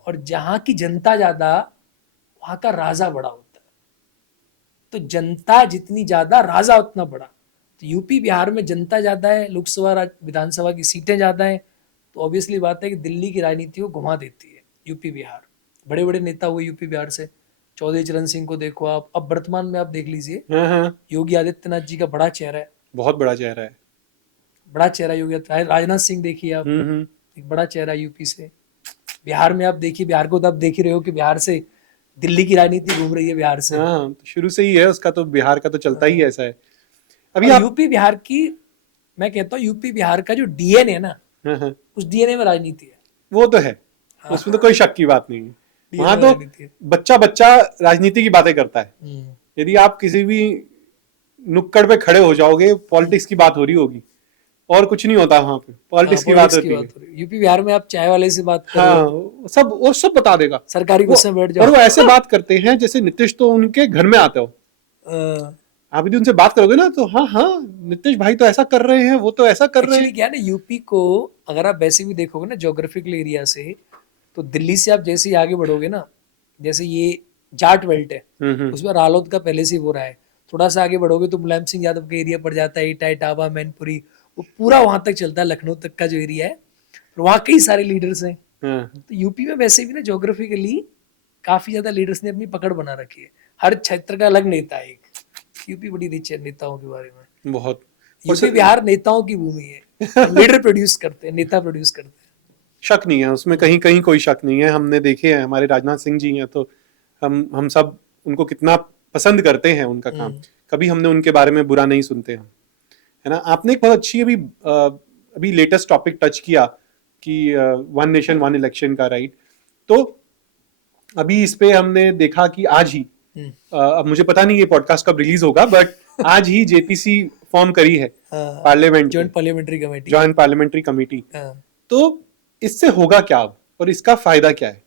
और जहां की जनता ज्यादा वहां का राजा बड़ा होता है। तो जनता जितनी ज्यादा राजा उतना बड़ा। तो यूपी बिहार में जनता ज्यादा है, लोकसभा विधानसभा की सीटें ज्यादा है, तो ऑब्वियसली बात है कि दिल्ली की राजनीति को घुमा देती है यूपी बिहार। बड़े बड़े नेता हुए यूपी बिहार से, चौधरी चरण सिंह को देखो आप, अब वर्तमान में आप देख लीजिए योगी आदित्यनाथ जी का बड़ा चेहरा है, बहुत बड़ा चेहरा है, बड़ा चेहरा योगी आदित्यनाथ। राजनाथ सिंह देखिए आप, एक बड़ा चेहरा यूपी से। बिहार में आप देखिए, बिहार को तो आप देख ही रहे हो कि बिहार से दिल्ली की राजनीति घूम रही है बिहार से। हाँ, तो शुरू से ही है उसका, तो बिहार का तो चलता ही ऐसा है। अभी और आप यूपी बिहार की, मैं कहता हूँ यूपी बिहार का जो डीएनए है ना, उस डीएनए में राजनीति है। वो तो है, उसमें तो कोई शक की बात नहीं है। वहां तो राजनीति है। बच्चा बच्चा राजनीति की बातें करता है। यदि आप किसी भी नुक्कड़ पे खड़े हो जाओगे, पॉलिटिक्स की बात हो रही होगी, और कुछ नहीं होता वहां पे, पॉलिटिक्स की बात होती है। यूपी बिहार में आप चाय वाले से बात करो, हाँ, सब वो सब बता देगा, सरकारी बस में बैठ जाओ, और वो ऐसे बात करते हैं जैसे नीतीश तो उनके घर में आते हो। आप यदि उनसे बात करोगे ना तो हाँ हाँ नीतीश भाई तो ऐसा कर रहे हैं, वो तो ऐसा कर रहे हैं। क्या है ना, यूपी को अगर आप वैसे भी देखोगे ना ज्योग्राफिकल एरिया से, तो दिल्ली से आप जैसे ही आगे बढ़ोगे ना, जैसे ये जाट बेल्ट है उसमें रालोद का पहले से वो रहा है, थोड़ा सा आगे बढ़ोगे तो मुलायम सिंह यादव का एरिया पड़ जाता है, इटाई टाबा मैनपुरी, वो पूरा वहां तक चलता है, लखनऊ तक का जो एरिया है, और वहाँ कई सारे लीडर्स हैं। तो यूपी में वैसे भी ना ज्योग्राफिकली काफी ज्यादा लीडर्स ने अपनी पकड़ बना रखी है, हर क्षेत्र का अलग नेता है एक। यूपी बड़ी रिच है नेताओं के बारे में, बहुत। यूपी बिहार नेताओं की भूमि है, लीडर प्रोड्यूस करते हैं, नेता प्रोड्यूस करते हैं। शक नहीं है उसमें, कहीं कहीं कोई शक नहीं है। हमने देखे हैं, हमारे राजनाथ सिंह जी हैं, तो हम सब उनको कितना पसंद करते हैं, उनका काम, कभी हमने उनके बारे में बुरा नहीं सुनते हैं, है ना। आपने एक बहुत अच्छी अभी लेटेस्ट टॉपिक टच किया कि 1 नेशन 1 इलेक्शन का, राइट। तो अभी इस पे हमने देखा कि आज ही, अब मुझे पता नहीं ये पॉडकास्ट कब रिलीज होगा, बट आज ही जेपीसी फॉर्म करी है, parliament, joint parliamentary committee, joint parliamentary committee. तो इससे होगा क्या अब, और इसका फायदा क्या है?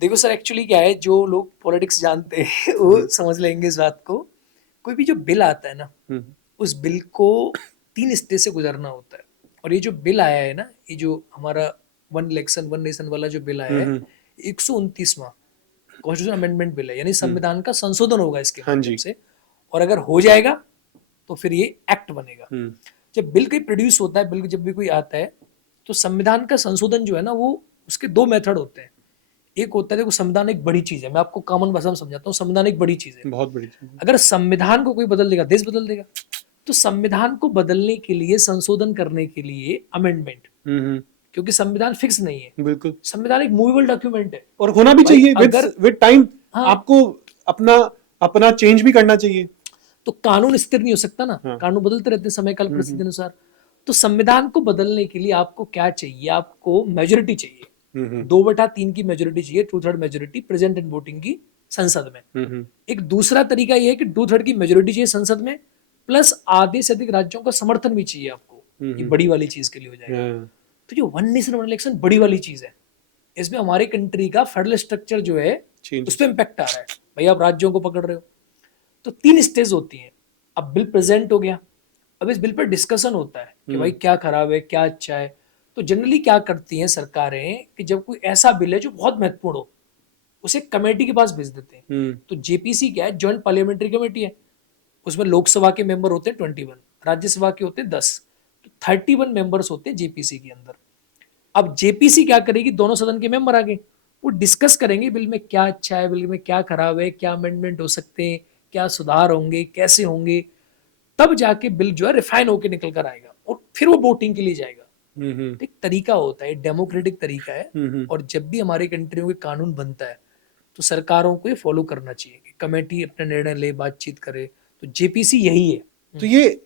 देखो सर, एक्चुअली क्या है, जो लोग पॉलिटिक्स जानते हैं वो समझ लेंगे इस बात को। कोई भी जो बिल आता है ना, उस बिल को 3 स्टेज से गुजरना होता है, और ये जो बिल आया है ना, ये जो हमारा 1 इलेक्शन 1 नेशन वाला जो बिल आया है, 129वां कॉन्स्टिट्यूशन अमेंडमेंट बिल है, यानी संविधान का संशोधन होगा इसके माध्यम से, और अगर हो जाएगा तो फिर ये एक्ट बनेगा। जब बिल कहीं प्रोड्यूस होता है, बिल जब भी कोई आता है, तो संविधान का संशोधन जो है ना, वो उसके 2 मेथड होते हैं। एक होता है, देखो संविधान एक बड़ी चीज है, मैं आपको कॉमन भाषा में समझाता हूँ, संविधान एक बड़ी चीज है, बहुत बड़ी चीज है। अगर संविधान को कोई बदल देगा, देश बदल देगा। तो संविधान को बदलने के लिए, संशोधन करने के लिए अमेंडमेंट, क्योंकि संविधान फिक्स नहीं है, बिल्कुल, संविधान एक मूवेबल डॉक्यूमेंट है, और होना भी चाहिए विद टाइम। हाँ, आपको अपना चेंज भी करना चाहिए। तो कानून स्थिर नहीं हो सकता ना, कानून बदलते रहते हैं समय काल परिस्थिति अनुसार। तो संविधान को बदलने के लिए आपको क्या चाहिए, आपको मेजोरिटी चाहिए, 2/3 की मेजोरिटी चाहिए, 2/3 मेजोरिटी प्रेजेंट इन वोटिंग की संसद में। एक दूसरा तरीका यह है कि 2/3 की मेजोरिटी चाहिए संसद में, प्लस आधे से अधिक राज्यों का समर्थन भी चाहिए आपको, ये बड़ी वाली चीज के लिए हो जाएगा। तो जो 1 नेशन 1 इलेक्शन बड़ी वाली चीज है, इसमें हमारे कंट्री का फेडरल स्ट्रक्चर जो है उस पर इम्पैक्ट आ रहा है। भाई आप राज्यों को पकड़ रहे हो, तो 3 स्टेज होती हैं। अब बिल प्रेजेंट हो गया, अब इस बिल पर डिस्कशन होता है कि भाई क्या खराब है, क्या अच्छा है। तो जनरली क्या करती हैं सरकारें कि जब कोई ऐसा बिल है जो बहुत महत्वपूर्ण हो, उसे कमेटी के पास भेज देते हैं। तो जेपीसी क्या है, जॉइंट पार्लियामेंट्री कमेटी है, उसमें लोकसभा के मेंबर होते हैं 21, राज्यसभा के होते हैं 10, तो 31 मेंबर्स होते हैं जेपीसी के अंदर। अब जेपीसी क्या करेगी, दोनों सदन के मेंबर आगे वो डिस्कस करेंगे बिल में क्या अच्छा है, बिल में क्या खराब है, क्या अमेंडमेंट हो सकते हैं, क्या सुधार होंगे, कैसे होंगे, तब जाके बिल जो है रिफाइन होकर निकल कर आएगा। फिर वो वोटिंग के लिए जाएगा। हम्म, तो एक तरीका होता है, डेमोक्रेटिक तरीका है। हम्म, और जब भी हमारी कंट्रियों के कानून बनता है तो सरकारों को ये फॉलो करना चाहिए कि कमेटी अपना निर्णय ले, बातचीत करे। तो जेपीसी यही है। तो ये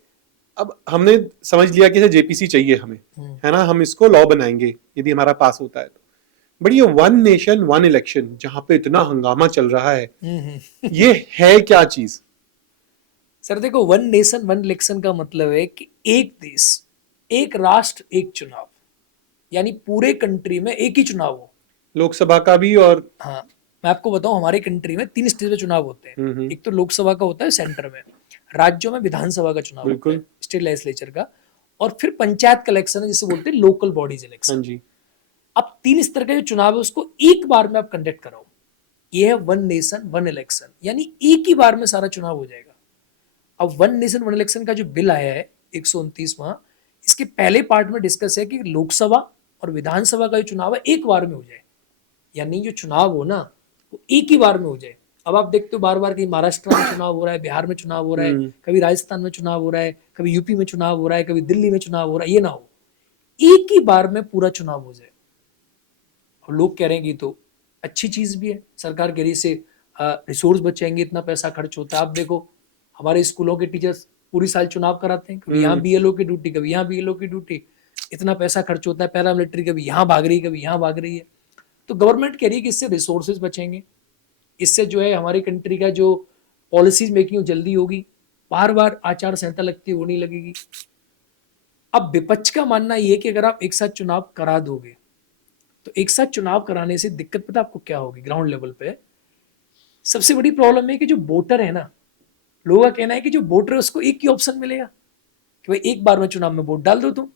अब हमने समझ लिया कि जेपीसी चाहिए हमें, है ना, हम इसको लॉ बनाएंगे यदि हमारा पास होता है तो। बट ये वन नेशन वन इलेक्शन जहां पे इतना हंगामा चल रहा है, ये है क्या चीज? सर देखो, वन नेशन वन इलेक्शन का मतलब है कि एक देश, एक राष्ट्र, एक चुनाव, यानी पूरे कंट्री में एक ही चुनाव हो। लोकसभा का भी और हाँ, मैं आपको बताऊं, हमारी कंट्री में 3 स्टेज में चुनाव होते हैं। एक तो लोकसभा का होता है सेंटर में, राज्यों में विधानसभा का चुनाव होता है, बिल्कुल, स्टेट लेजिस्लेचर का, और फिर पंचायत का इलेक्शन है जिसे बोलते हैं लोकल बॉडीज हाँ इलेक्शन। जी, अब 3 स्तर का जो चुनाव है उसको एक बार में आप कंडक्ट कराओ, ये है वन नेशन वन इलेक्शन, यानी एक ही बार में सारा चुनाव हो जाएगा। अब वन नेशन वन इलेक्शन का जो बिल आया है 129वां, इसके पहले पार्ट में डिस्कस है कि लोकसभा और विधानसभा का जो चुनाव है एक बार में हो जाए, यानी जो चुनाव हो ना वो एक ही बार में हो जाए। अब आप देखते हो बार बार कहीं महाराष्ट्र में चुनाव हो रहा है, बिहार में चुनाव हो रहा है, कभी राजस्थान में चुनाव हो रहा है, कभी यूपी में चुनाव हो रहा है, कभी दिल्ली में चुनाव हो रहा है, ये ना हो, एक ही बार में पूरा चुनाव हो जाए। और लोग कह रहे हैं कि तो अच्छी चीज भी है, सरकार कह रही से रिसोर्स बचेंगे, इतना पैसा खर्च होता है। आप देखो हमारे स्कूलों के टीचर्स पूरी साल चुनाव कराते हैं, कभी यहाँ बीएलओ की ड्यूटी, कभी यहाँ बीएलओ की ड्यूटी, इतना पैसा खर्च होता है। पैरामिलिट्री कभी यहाँ भाग रही है, कभी यहाँ भाग रही है। तो गवर्नमेंट कह रही है कि इससे रिसोर्सेज बचेंगे, इससे जो है हमारी कंट्री का जो पॉलिसीज मेकिंग जल्दी होगी, बार बार आचार संहिता लगती है वो नहीं लगेगी। अब विपक्ष का मानना ये है कि अगर आप एक साथ चुनाव करा दोगे तो एक साथ चुनाव कराने से दिक्कत पता आपको क्या होगी ग्राउंड लेवल पे? सबसे बड़ी प्रॉब्लम है कि जो वोटर है ना, लोगों का कहना है कि जो वोटर है उसको एक ही ऑप्शन मिलेगा कि भाई एक बार में चुनाव में वोट डाल दो तुम।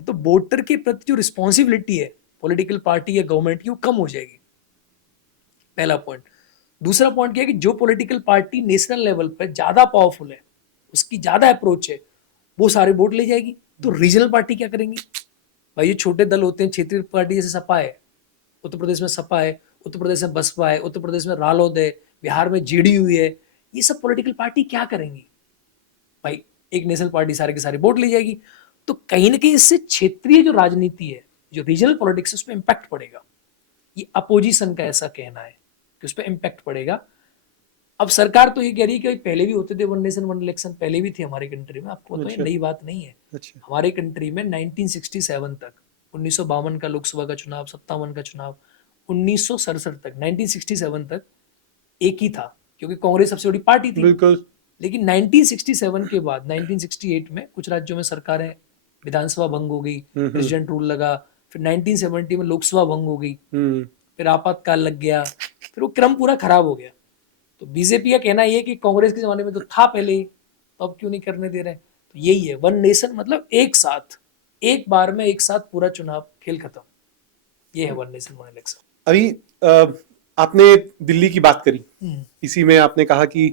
तो वोटर के प्रति जो रिस्पॉन्सिबिलिटी है पॉलिटिकल पार्टी या गवर्नमेंट की, वो कम हो जाएगी, पहला पॉइंट। दूसरा पॉइंट क्या है कि जो पॉलिटिकल पार्टी नेशनल लेवल पर ज्यादा पावरफुल है, उसकी ज्यादा अप्रोच है, वो सारे वोट ले जाएगी। तो रीजनल पार्टी क्या करेंगी? भाई ये छोटे दल होते हैं, क्षेत्रीय पार्टी जैसे सपा है, उत्तर प्रदेश में सपा है, उत्तर प्रदेश में बसपा है, उत्तर प्रदेश में रालोद है, बिहार में जेडीयू है, ये सब पॉलिटिकल पार्टी क्या करेंगी? भाई एक नेशनल पार्टी सारे के सारे वोट ले जाएगी। तो कहीं ना कहीं इससे क्षेत्रीय जो राजनीति है, जो रीजनल पॉलिटिक्स है, उस पर इम्पैक्ट पड़ेगा। ये अपोजिशन का ऐसा कहना है कि उस पर इम्पैक्ट पड़ेगा। अब सरकार तो ये कह रही है कि पहले भी होते थे वन नेशन वन इलेक्शन, पहले भी थे हमारी कंट्री में, आपको बताओ ये नई बात नहीं है। अच्छा, हमारे कंट्री में 1967 तक, 1952 का लोकसभा का चुनाव, 57 का चुनाव, 1967 तक, 1967 तक एक ही था, क्योंकि कांग्रेस सबसे बड़ी पार्टी थी। बिल्कुल, लेकिन 1967 के बाद 1968 में कुछ राज्यों में सरकारें, विधानसभा भंग हो गई, प्रेसिडेंट रूल लगा, फिर 1970 में लोकसभा भंग हो गई, फिर आपातकाल लग गया, फिर वो क्रम पूरा खराब हो गया। तो बीजेपी का कहना ये कि कांग्रेस के जमाने में तो था पहले ही, तो अब क्यों नहीं करने दे रहे? तो यही है वन नेशन, मतलब एक साथ, एक बार में एक साथ पूरा चुनाव, खेल खत्म। ये है वन नेशन वन इलेक्शन। अभी आपने दिल्ली की बात करी, इसी में आपने कहा कि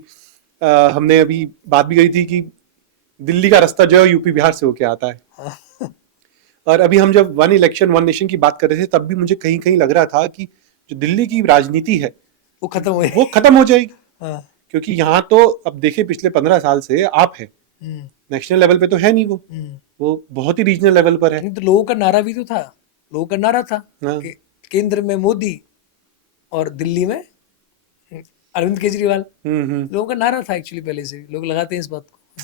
हमने अभी बात भी करी थी कि दिल्ली का रास्ता जो है यूपी बिहार से होके आता है। हाँ। और अभी हम जब वन इलेक्शन वन नेशन की बात कर रहे थे तब भी मुझे कहीं कहीं लग रहा था कि जो दिल्ली की राजनीति है वो खत्म हो वो खत्म हो जाएगी। हाँ। क्योंकि यहाँ तो अब देखिए पिछले 15 साल से आप है, नेशनल लेवल पे तो है नहीं, वो बहुत ही रीजनल लेवल पर है। नहीं तो लोगों का नारा भी तो था, लोगों का नारा था हाँ। कि केंद्र में मोदी और दिल्ली में अरविंद केजरीवाल। लोगों का नारा था एक्चुअली, पहले से लोग लगाते हैं इस बात को।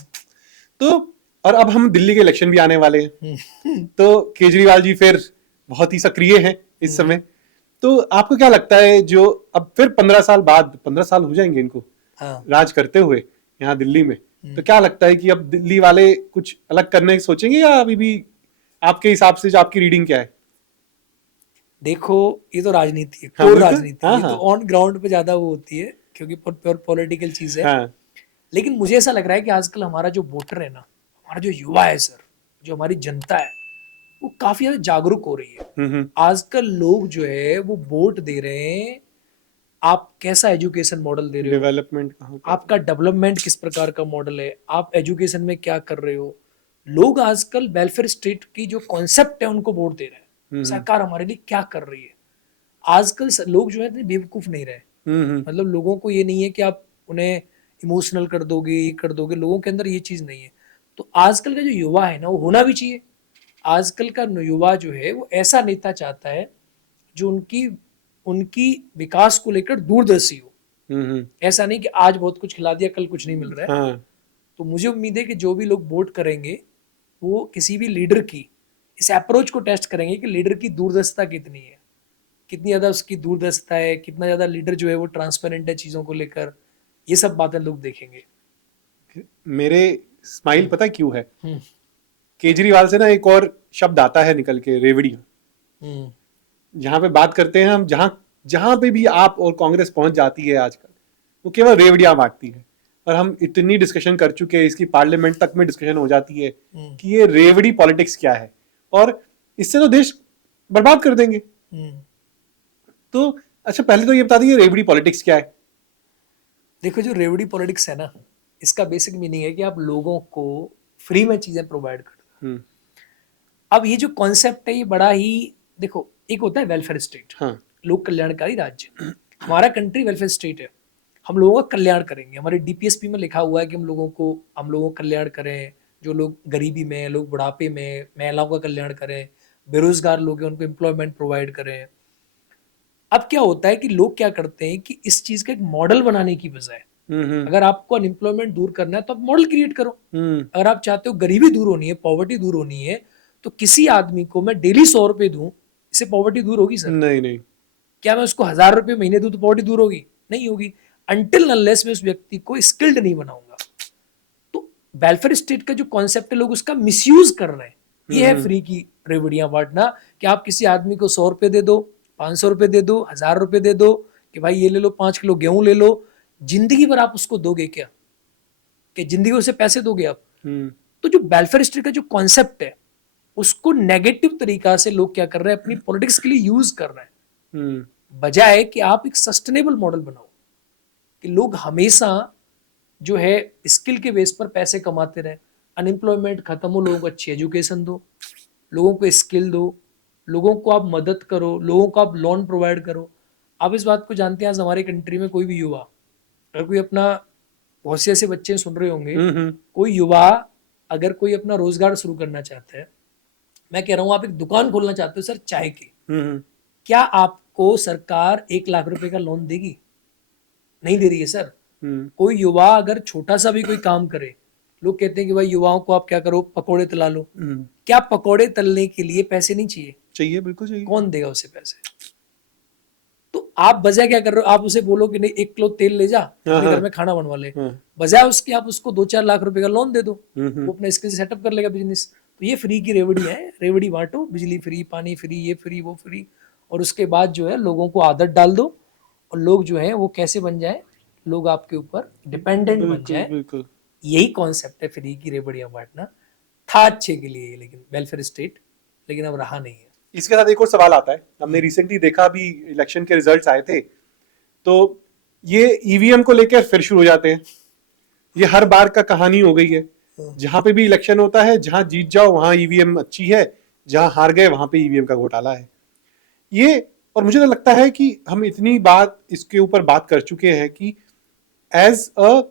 तो और अब हम दिल्ली के इलेक्शन भी आने वाले हैं, तो केजरीवाल जी फिर बहुत ही सक्रिय हैं इस समय। तो आपको क्या लगता है जो अब फिर 15 साल बाद, 15 साल हो जाएंगे इनको राज करते हुए यहाँ दिल्ली में, तो क्या लगता है कि अब दिल्ली वाले कुछ अलग करने की सोचेंगे या अभी भी आपके हिसाब से जो आपकी रीडिंग क्या है? देखो ये तो राजनीति है, हाँ, कोर बिल्कुल, राजनीति, ये तो ऑन ग्राउंड पे ज्यादा वो होती है क्योंकि प्योर पॉलिटिकल चीज है। हाँ, लेकिन मुझे ऐसा लग रहा है कि आजकल हमारा जो वोटर है ना, हमारा जो युवा है सर, जो हमारी जनता है, वो काफी ज्यादा जागरूक हो रही है। आजकल लोग जो है वो वोट दे रहे हैं, आप कैसा एजुकेशन मॉडल दे रहे हो, डेवलपमेंट आपका डेवलपमेंट किस प्रकार का मॉडल है, आप एजुकेशन में क्या कर रहे हो। लोग आजकल वेलफेयर स्टेट की जो कॉन्सेप्ट है उनको वोट दे रहे हैं, सरकार हमारे लिए क्या कर रही है। आजकल लोग जो है इतने बेवकूफ नहीं रहे, मतलब लोगों को ये नहीं है कि आप उन्हें इमोशनल कर दोगे, ये कर दोगे, लोगों के अंदर ये चीज नहीं है। तो आजकल का जो युवा है ना, वो होना भी चाहिए आजकल का युवा जो है वो ऐसा नेता चाहता है जो उनकी उनकी विकास को लेकर दूरदर्शी हो। ऐसा नहीं कि आज बहुत कुछ खिला दिया कल कुछ नहीं मिल रहा है। हाँ, तो मुझे उम्मीद है कि जो भी लोग वोट करेंगे वो किसी भी लीडर की इस अप्रोच को टेस्ट करेंगे कि लीडर की दूरदर्शिता कितनी है, कितनी ज़्यादा उसकी दूरदर्शिता है, कितना ज़्यादा लीडर जो है वो ट्रांसपेरेंट है चीज़ों को लेकर। ये सब बातें लोग देखेंगे। मेरे स्माइल पता है क्यों है? हम्म केजरीवाल से ना एक और शब्द आता है निकल के, रेवड़ियां। हम्म जहां पे बात करते हैं हम, जहां जहां पे भी आप और कांग्रेस पहुंच जाती है आजकल, वो केवल रेवड़ियां बांटती है। और हम इतनी डिस्कशन कर चुके हैं, इसकी पार्लियामेंट तक में डिस्कशन हो जाती है कि ये रेवड़ी पॉलिटिक्स क्या है, और इससे तो देश बर्बाद कर देंगे। हम्म। तो अच्छा, पहले तो ये बता दीजिए रेवड़ी पॉलिटिक्स क्या है? देखो, जो रेवड़ी पॉलिटिक्स है ना, इसका बेसिक मीनिंग है कि आप लोगों को फ्री में चीज़ें प्रोवाइड कर दो। हम्म, अब ये जो कॉन्सेप्ट है ये बड़ा ही, देखो, एक होता है वेलफेयर स्टेट, हाँ, लोक कल्याणकारी राज्य। हमारा कंट्री वेलफेयर स्टेट है। हम लोगों का कल्याण करेंगे। हमारे डीपीएसपी में लिखा हुआ है कि हम लोगों का कल्याण करें। जो लोग गरीबी में हैं, लोग बुढ़ापे में, महिलाओं का कल्याण करें, बेरोजगार लोग हैं उनको एम्प्लॉयमेंट प्रोवाइड करें। अब क्या होता है कि लोग क्या करते हैं कि इस चीज का एक मॉडल बनाने की बजाय, हम्म, अगर आपको अनएम्प्लॉयमेंट दूर करना है तो आप मॉडल क्रिएट करो। हम्म, अगर आप चाहते हो गरीबी दूर होनी है, पॉवर्टी दूर होनी है, तो किसी आदमी को मैं डेली 100 रुपए दूं, इससे पॉवर्टी दूर होगी सर? नहीं नहीं, क्या मैं उसको 1000 रुपए महीने दूं तो पॉवर्टी दूर होगी? नहीं होगी, अनटिल अनलेस मैं उस व्यक्ति को स्किल्ड नहीं बनाऊंगा। तो वेलफेयर स्टेट का जो कॉन्सेप्ट है, लोग उसका मिसयूज कर रहे हैं। ये है फ्री की रेवड़ियां बांटना, कि आप किसी आदमी को 100 रुपए दे दो, 500 रुपए दे दो, 1000 रुपए दे दो, कि भाई ये ले लो, 5 किलो गेहूं ले लो। जिंदगी भर आप उसको दोगे क्या? कि जिंदगी भर उसे पैसे दोगे आप? हम्म, तो जो वेलफेयर स्टेट का जो कॉन्सेप्ट है, उसको नेगेटिव तरीका से लोग क्या कर रहे हैं, अपनी पॉलिटिक्स के लिए यूज कर रहे हैं। हम्म, बजाय कि आप एक सस्टेनेबल मॉडल बनाओ, कि लोग हमेशा जो है स्किल के बेस पर पैसे कमाते रहे, अनएम्प्लॉयमेंट खत्म हो, लोगों को अच्छी एजुकेशन दो, लोगों को स्किल दो, लोगों को आप मदद करो, लोगों को आप लोन प्रोवाइड करो। आप इस बात को जानते हैं, आज हमारे कंट्री में कोई भी युवा, अगर कोई अपना, बहुत से ऐसे बच्चे सुन रहे होंगे, हम्म, कोई युवा अगर कोई अपना रोजगार शुरू करना चाहता है, मैं कह रहा हूँ आप एक दुकान खोलना चाहते हो सर चाय की, हम्म, क्या आपको सरकार 1 लाख रुपए का लोन देगी? नहीं दे रही है सर। हम्म, कोई युवा अगर छोटा सा भी कोई काम करे, लोग कहते हैं कि भाई युवाओं को आप क्या करो, पकोड़े तला लो। क्या पकोड़े तलने के लिए पैसे नहीं चाहिए? चाहिए, बिल्कुल चाहिए। कौन देगा उसे पैसे? तो आप बजाय क्या कर रहे हो, आप उसे बोलो कि नहीं 1 किलो तेल ले जा, हाँ, अपने घर हाँ, में खाना बनवा ले। हाँ, बजाय उसके आप उसको 2-4 लाख रुपए का लोन दे दो, हम्म, वो अपने स्किल से सेटअप कर लेगा बिजनेस। तो ये फ्री की रेवड़ी है। रेवड़ी बांटो, बिजली फ्री, पानी फ्री, ये फ्री वो फ्री, और उसके बाद जो है लोगों को आदत डाल दो, और लोग जो है वो कैसे बन जाए, लोग आपके ऊपर डिपेंडेंट बन बिल्कुल जाए। बिल्कुल। यही कॉन्सेप्ट है फ्री की रेवड़ियां बांटना। था अच्छे के लिए लेकिन वेलफेयर स्टेट, लेकिन अब रहा नहीं है। इसके साथ एक और सवाल आता है, हमने रिसेंटली देखा, अभी इलेक्शन के रिजल्ट्स आए थे, तो ये ईवीएम को लेकर फिर शुरू हो जाते हैं। ये हर बार का कहानी हो गई है, जहां पे भी इलेक्शन होता है, जहां जीत जाओ वहां ईवीएम अच्छी है, जहां हार गए वहां पे ईवीएम का घोटाला है। ये, और मुझे तो लगता है कि हम इतनी बात इसके ऊपर बात कर चुके हैं कि एज अ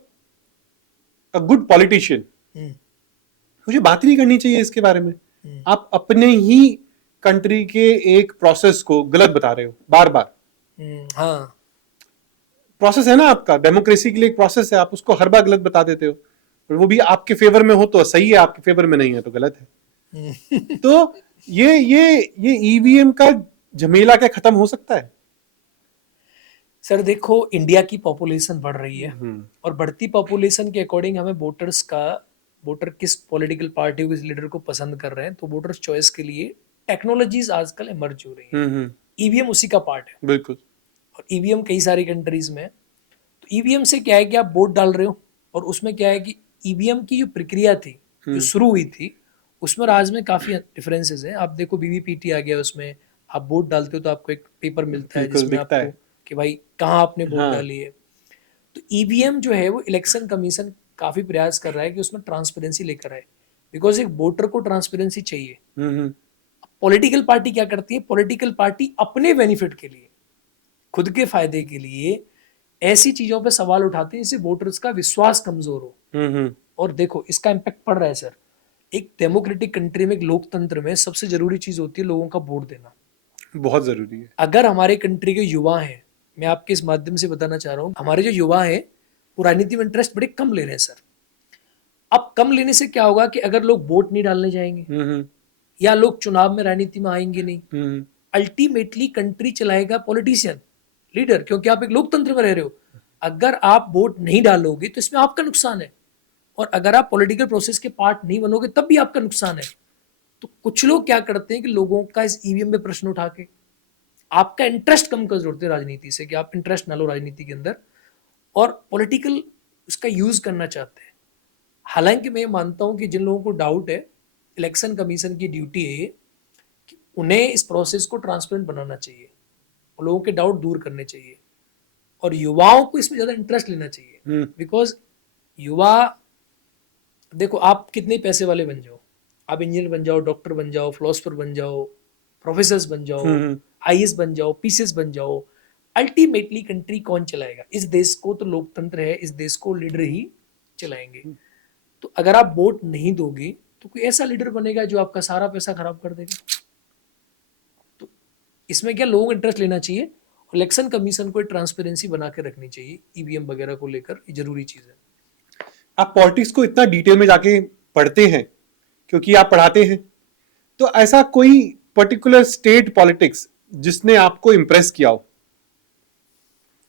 गुड पॉलिटिशियन हम्म, मुझे बात ही नहीं करनी चाहिए इसके बारे में। हम्म, आप अपने ही कंट्री के एक प्रोसेस को गलत बता रहे हो बार बार। हाँ। प्रोसेस है ना आपका, डेमोक्रेसी के लिए एक प्रोसेस है, आप उसको हर बार गलत बता देते हो। और वो भी आपके फेवर में हो तो सही है, आपके फेवर में नहीं है तो गलत है। तो ये ईवीएम का झमेला क्या खत्म हो सकता है? सर देखो, इंडिया की पॉपुलेशन बढ़ रही है, हम्म, और बढ़ती पॉपुलेशन के अकॉर्डिंग हमें वोटर किस पॉलिटिकल पार्टी किस लीडर को पसंद कर रहे हैं, तो वोटर्स चॉइस के लिए टेक्नोलॉजीज आजकल इमर्ज हो रही हम्म, हैं। ईवीएम उसी का पार्ट है, बिल्कुल। और ईवीएम कई सारी कंट्रीज में है। तो ईवीएम से क्या है कि आप वोट डाल रहे हो, और उसमें क्या है कि ईवीएम की जो प्रक्रिया थी, जो शुरू हुई थी, उसमें और आज में काफी डिफरेंसेस हैं। आप देखो वीवीपीटी आ गया, उसमें आप वोट डालते हो तो आपको एक पेपर मिलता है बिल्कुल जिसमें दिखता आपको है। कि भाई कहाँ आपने वोट हाँ, डाली है। तो ईवीएम जो है वो इलेक्शन कमीशन काफी प्रयास कर रहा है कि उसमें ट्रांसपेरेंसी लेकर आए, बिकॉज एक वोटर को ट्रांसपेरेंसी चाहिए। हम्म, पॉलिटिकल पार्टी क्या करती है, पॉलिटिकल पार्टी अपने बेनिफिट के लिए, खुद के फायदे के लिए ऐसी चीजों पे सवाल उठाते हैं जिससे वोटर्स का विश्वास कमजोर हो। हम्म, और देखो इसका इम्पैक्ट पड़ रहा है सर। एक डेमोक्रेटिक कंट्री में, एक लोकतंत्र में सबसे जरूरी चीज होती है लोगों का वोट देना। बहुत जरूरी है। अगर हमारे कंट्री के युवा हैं, मैं आपके इस माध्यम से बताना चाह रहा हूँ, हमारे जो युवा हैं वो राजनीति में इंटरेस्ट बड़े कम ले रहे हैं सर। अब कम लेने से क्या होगा कि अगर लोग वोट नहीं डालने जाएंगे या लोग चुनाव में राजनीति में आएंगे नहीं, अल्टीमेटली कंट्री चलाएगा पॉलिटिशियन, लीडर, क्योंकि आप एक लोकतंत्र में रह रहे हो। अगर आप वोट नहीं डालोगे तो इसमें आपका नुकसान है, और अगर आप पॉलिटिकल प्रोसेस के पार्ट नहीं बनोगे तब भी आपका नुकसान है। तो कुछ लोग क्या करते हैं कि लोगों का इस ईवीएम पे प्रश्न उठा के आपका इंटरेस्ट कम कर जोड़ते हैं राजनीति से, कि आप इंटरेस्ट ना लो राजनीति के अंदर, और पॉलिटिकल उसका यूज करना चाहते हैं। हालांकि मैं ये मानता हूं कि जिन लोगों को डाउट है, इलेक्शन कमीशन की ड्यूटी है ये कि उन्हें इस प्रोसेस को ट्रांसपेरेंट बनाना चाहिए, लोगों के डाउट दूर करने चाहिए, और युवाओं को इसमें ज्यादा इंटरेस्ट लेना चाहिए। बिकॉज युवा, देखो आप कितने पैसे वाले बन जाओ, आप इंजीनियर बन जाओ, डॉक्टर बन जाओ, फिलोसफर बन जाओ, प्रोफेसर बन जाओ, आईएएस बन जाओ, पीसीएस बन जाओ, अल्टीमेटली कंट्री कौन चलाएगा? इस देश को तो लोकतंत्र है, इस देश को लीडर ही चलाएंगे। तो अगर आप वोट नहीं दोगे तो कोई ऐसा लीडर बनेगा जो आपका सारा पैसा खराब कर देगा। तो इसमें क्या लोगों को इंटरेस्ट लेना चाहिए, इलेक्शन कमीशन को ट्रांसपेरेंसी बना के रखनी चाहिए ईवीएम वगैरह को लेकर, ये जरूरी चीज है। आप पॉलिटिक्स को इतना डिटेल में जाके पढ़ते हैं क्योंकि आप पढ़ाते हैं, तो ऐसा कोई पर्टिकुलर स्टेट पॉलिटिक्स जिसने आपको इम्प्रेस किया हो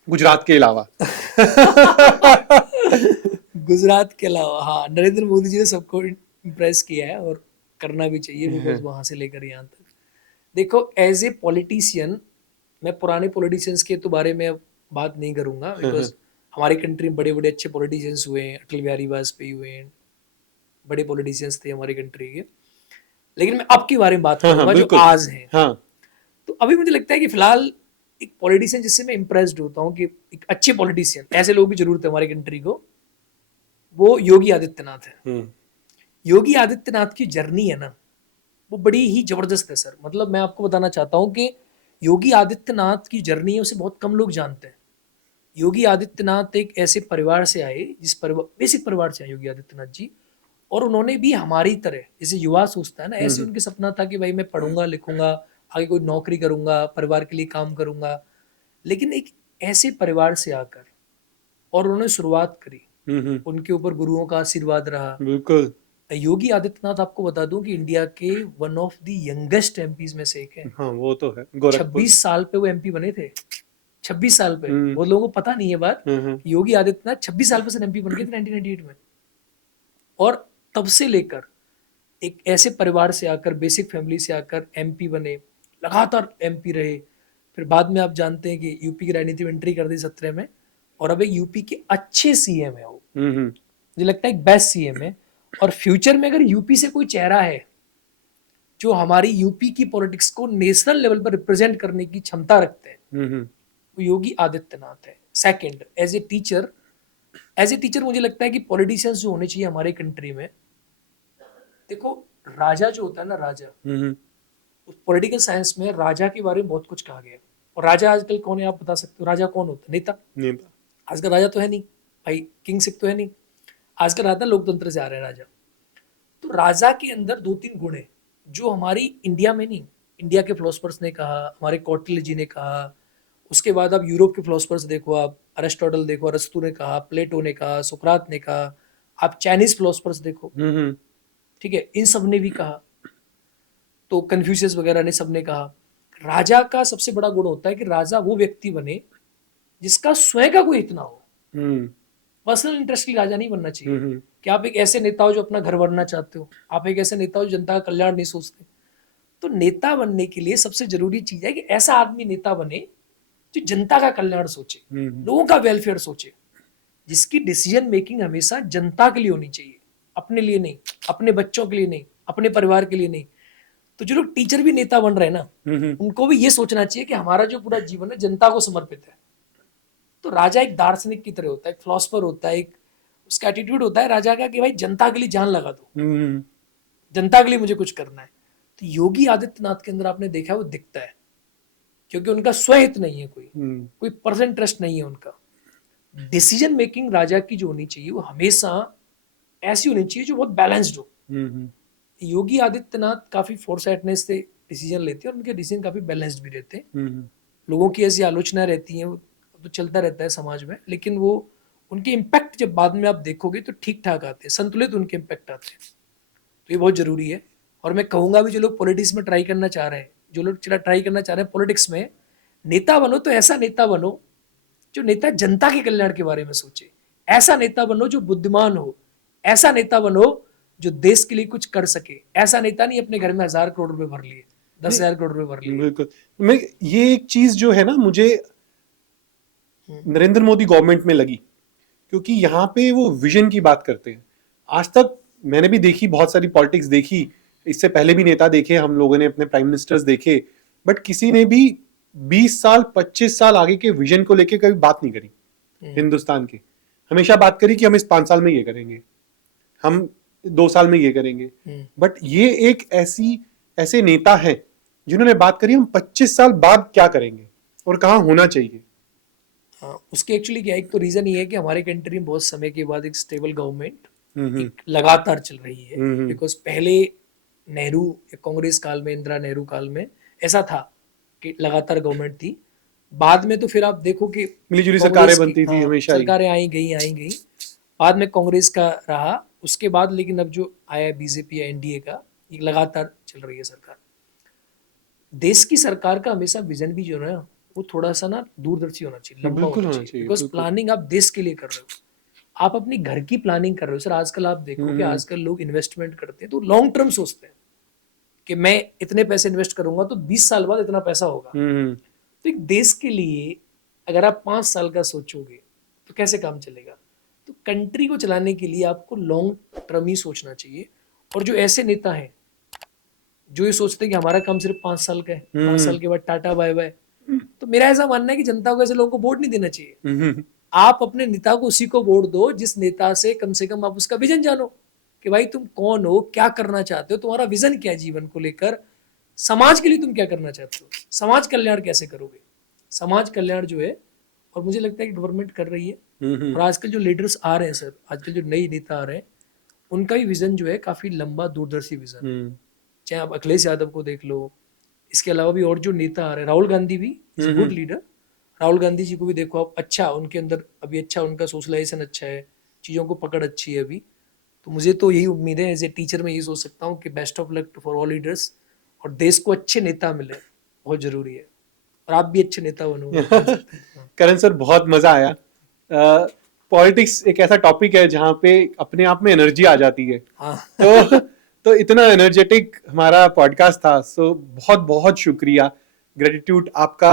गुजरात के अलावा? गुजरात के अलावा हाँ, नरेंद्र मोदी जी ने सबको इम्प्रेस किया है, और करना भी चाहिए, बिकॉज वहां से लेकर यहाँ तक। देखो एज ए पॉलिटिशियन, मैं पुराने पॉलिटिशियंस के तो बारे में बात नहीं करूंगा, बिकॉज हमारी कंट्री में बड़े बड़े अच्छे पॉलिटिशियंस हुए हैं, अटल बिहारी वाजपेयी हुए हैं, बड़े पॉलिटिशियंस थे हमारी कंट्री के। लेकिन मैं अब के बारे में बात करूंगा जो आज हैं। तो अभी मुझे लगता है कि फिलहाल एक पॉलिटिशियन जिससे मैं इम्प्रेस्ड होता हूँ कि एक अच्छे पॉलिटिशियन, ऐसे लोग भी जरूरत है हमारी कंट्री को, वो योगी आदित्यनाथ है। योगी आदित्यनाथ की जर्नी है ना, वो बड़ी ही जबरदस्त है सर। मतलब मैं आपको बताना चाहता हूँ कि योगी आदित्यनाथ की जर्नी है, उसे बहुत कम लोग जानते हैं। योगी आदित्यनाथ एक ऐसे परिवार से आए, जिस परिवार, बेसिक परिवार से आए योगी आदित्यनाथ जी, और उन्होंने भी हमारी तरह, जैसे युवा सोचता है ना, ऐसे उनके सपना था कि भाई मैं पढ़ूंगा लिखूंगा, आगे कोई नौकरी करूंगा, परिवार के लिए काम करूंगा। लेकिन एक ऐसे परिवार से आकर और उन्होंने शुरुआत करी, उनके ऊपर गुरुओं का आशीर्वाद रहा। बिल्कुल। योगी आदित्यनाथ आपको बता दूं कि इंडिया के one of the youngest MPs में से एक है। हाँ वो तो है। 26 साल पे वो एमपी बने थे, 26 साल पे। बहुत लोगों को पता नहीं है बात, योगी आदित्यनाथ 26 साल पे से एमपी बन गए थे 1998 में। और तब से लेकर एक ऐसे परिवार से आकर, बेसिक फैमिली से आकर एमपी बने, लगातार एमपी रहे। फिर बाद में आप जानते हैं कि यूपी की राजनीति में एंट्री कर दी 17 में, और अब एक यूपी के अच्छे सीएम है वो। मुझे लगता है एक बेस्ट सीएम है। और फ्यूचर में अगर यूपी से कोई चेहरा है जो हमारी यूपी की पॉलिटिक्स को नेशनल लेवल पर रिप्रेजेंट करने की क्षमता रखते हैं, वो योगी आदित्यनाथ है। सेकंड, एज ए टीचर मुझे लगता है कि पॉलिटिशियंस जो होने चाहिए हमारे कंट्री में, देखो राजा जो होता है ना, राजा, उस पॉलिटिकल साइंस में राजा के बारे में बहुत कुछ कहा गया है। और राजा आजकल कौन है आप बता सकते हो? राजा कौन होता है? नेता। आजकल राजा तो है नहीं भाई, किंगशिप तो है नहीं। आजकल राजा लोकतंत्र से आ रहे हैं राजा। तो राजा के अंदर 2-3 गुण है जो हमारी इंडिया में नहीं, इंडिया के फिलोसफर्स ने कहा, हमारे कौटिल्य जी ने कहा, उसके बाद आप यूरोप के फिलोसफर्स देखो, आप अरिस्टोटल देखो, अरस्तु ने कहा, प्लेटो ने कहा, सुकरात ने कहा, आप चाइनीज फिलोसफर्स देखो, ठीक है, इन सब ने भी कहा, तो कन्फ्यूशियस वगैरह ने, सबने कहा। राजा का सबसे बड़ा गुण होता है कि राजा वो व्यक्ति बने जिसका स्वयं का कोई हित ना हो। पर्सनल इंटरेस्ट के लिए राजा नहीं बनना चाहिए। कि आप एक ऐसे नेता हो जो अपना घर भरना चाहते हो, आप एक ऐसे नेता हो जो जनता का कल्याण नहीं सोचते। तो नेता बनने के लिए सबसे जरूरी चीज है कि ऐसा आदमी नेता बने जो जनता का कल्याण सोचे, लोगों का वेलफेयर सोचे, जिसकी डिसीजन मेकिंग हमेशा जनता के लिए होनी चाहिए, अपने लिए नहीं, अपने बच्चों के लिए नहीं, अपने परिवार के लिए नहीं। तो जो लोग टीचर भी नेता बन रहे हैं ना, उनको भी ये सोचना चाहिए कि हमारा जो पूरा जीवन है जनता को समर्पित है। तो राजा एक दार्शनिक की तरह होता है, एक फिलोसफर होता है, एक उसका एटीट्यूड होता है राजा का कि भाई जनता के लिए जान लगा दो, जनता के लिए मुझे कुछ करना है। तो योगी आदित्यनाथ के अंदर आपने देखा वो दिखता है, क्योंकि उनका स्वहित नहीं है, कोई पर्सनल इंटरेस्ट नहीं है उनका। डिसीजन मेकिंग राजा की जो होनी चाहिए वो हमेशा ऐसी होनी चाहिए जो बहुत बैलेंस्ड हो। योगी आदित्यनाथ काफी फोरसाइटनेस से डिसीजन लेते हैं और उनके डिसीजन काफी बैलेंस्ड भी रहते हैं। लोगों की ऐसी आलोचना रहती है, तो चलता रहता है समाज में, लेकिन वो उनके इम्पैक्ट जब बाद में आप देखोगे तो ठीक ठाक आते हैं, संतुलित उनके इम्पैक्ट आते हैं। तो ये बहुत जरूरी है। और मैं कहूंगा भी, जो लोग पॉलिटिक्स में ट्राई करना चाह रहे हैं, जो लोग ट्राई करना चाह रहे हैं पॉलिटिक्स में, नेता बनो तो ऐसा नेता बनो जो नेता जनता के कल्याण के बारे में सोचे, ऐसा नेता बनो जो बुद्धिमान हो, ऐसा नेता बनो जो देश के लिए कुछ कर सके। ऐसा नेता नहीं अपने घर में 1,000 करोड़ रुपए भर लिए, 10,000 करोड़ रुपए भर लिए। बिल्कुल। मैं ये एक चीज जो है ना, मुझे नरेंद्र मोदी गवर्नमेंट में लगी, क्योंकि यहाँ पे वो विजन की बात करते हैं। आज तक मैंने भी देखी, बहुत सारी पॉलिटिक्स देखी, इससे पहले भी नेता देखे हम लोगों ने, अपने प्राइम मिनिस्टर्स देखे, बट किसी ने भी 20 साल 25 साल आगे के विजन को लेके कभी बात नहीं करी हिंदुस्तान के। हमेशा बात करी कि हम इस 5 साल में ये करेंगे, हम 2 साल में ये करेंगे, बट ये एक ऐसे नेता हैं जिन्होंने बात करी हम 25 साल बाद क्या करेंगे और कहाँ होना चाहिए। हाँ, उसके एक्चुअली क्या, एक तो रीजन ये है कि हमारे कंट्री में बहुत समय के बाद एक स्टेबल गवर्नमेंट एक लगातार चल रही है। बिकॉज पहले नेहरू या कांग्रेस काल में, इंदिरा नेहरू काल में ऐसा था कि लगातार गवर्नमेंट थी। बाद में तो फिर आप देखो कि मिलीजुली सरकारें बनती थी, हमेशा ही सरकारें आई गई। बाद में कांग्रेस का रहा, उसके बाद लेकिन अब जो आया बीजेपी या एनडीए का, ये लगातार चल रही है सरकार। देश की सरकार का हमेशा विजन भी जो है वो थोड़ा सा ना दूरदर्शी होना चाहिए, लंबा होना चाहिए। बिकॉज प्लानिंग आप देश के लिए कर रहे हो, आप अपनी घर की प्लानिंग कर रहे हो। सर आजकल आप देखो कि आजकल लोग इन्वेस्टमेंट करते हैं तो लॉन्ग टर्म सोचते हैं कि मैं इतने पैसे इन्वेस्ट करूंगा तो 20 साल बाद इतना पैसा होगा। तो एक देश के लिए अगर आप 5 साल का सोचोगे तो कैसे काम चलेगा। तो कंट्री को चलाने के लिए आपको लॉन्ग टर्म ही सोचना चाहिए। और जो ऐसे नेता हैं जो ये सोचते हैं कि हमारा काम सिर्फ 5 साल का है, 5 साल के बाद टाटा बाय बाय, तो मेरा ऐसा मानना है कि जनता को ऐसे लोगों को वोट नहीं देना चाहिए। आप अपने नेता को उसी को वोट दो जिस नेता से कम आप उसका विजन जानो कि भाई तुम कौन हो, क्या करना चाहते हो, तुम्हारा विजन क्या है जीवन को लेकर, समाज के लिए तुम क्या करना चाहते हो, समाज कल्याण कैसे करोगे। समाज कल्याण जो है, और मुझे लगता है कि गवर्नमेंट कर रही है। और आजकल जो लीडर्स आ रहे हैं सर, आजकल जो नए नेता आ रहे हैं, उनका भी विजन जो है काफी लंबा दूरदर्शी विजन। चाहे आप अखिलेश यादव को देख लो, इसके अलावा भी और जो नेता आ रहे हैं, राहुल गांधी भी गुड लीडर। राहुल गांधी जी को भी देखो आप, अच्छा उनके अंदर अभी अच्छा उनका सोशलाइजेशन अच्छा है, चीज़ों को पकड़ अच्छी है अभी। तो मुझे तो यही उम्मीद है, एज ए टीचर मैं यही सोच सकता हूँ कि best of luck for all leaders, और देश को अच्छे नेता मिले, बहुत जरूरी है। और आप भी अच्छे नेता बनो। करण सर, बहुत मजा आया। पॉलिटिक्स एक ऐसा टॉपिक है जहाँ पे अपने आप में एनर्जी आ जाती है। हाँ। तो इतना एनर्जेटिक हमारा पॉडकास्ट था। सो बहुत बहुत शुक्रिया, ग्रेटिट्यूड आपका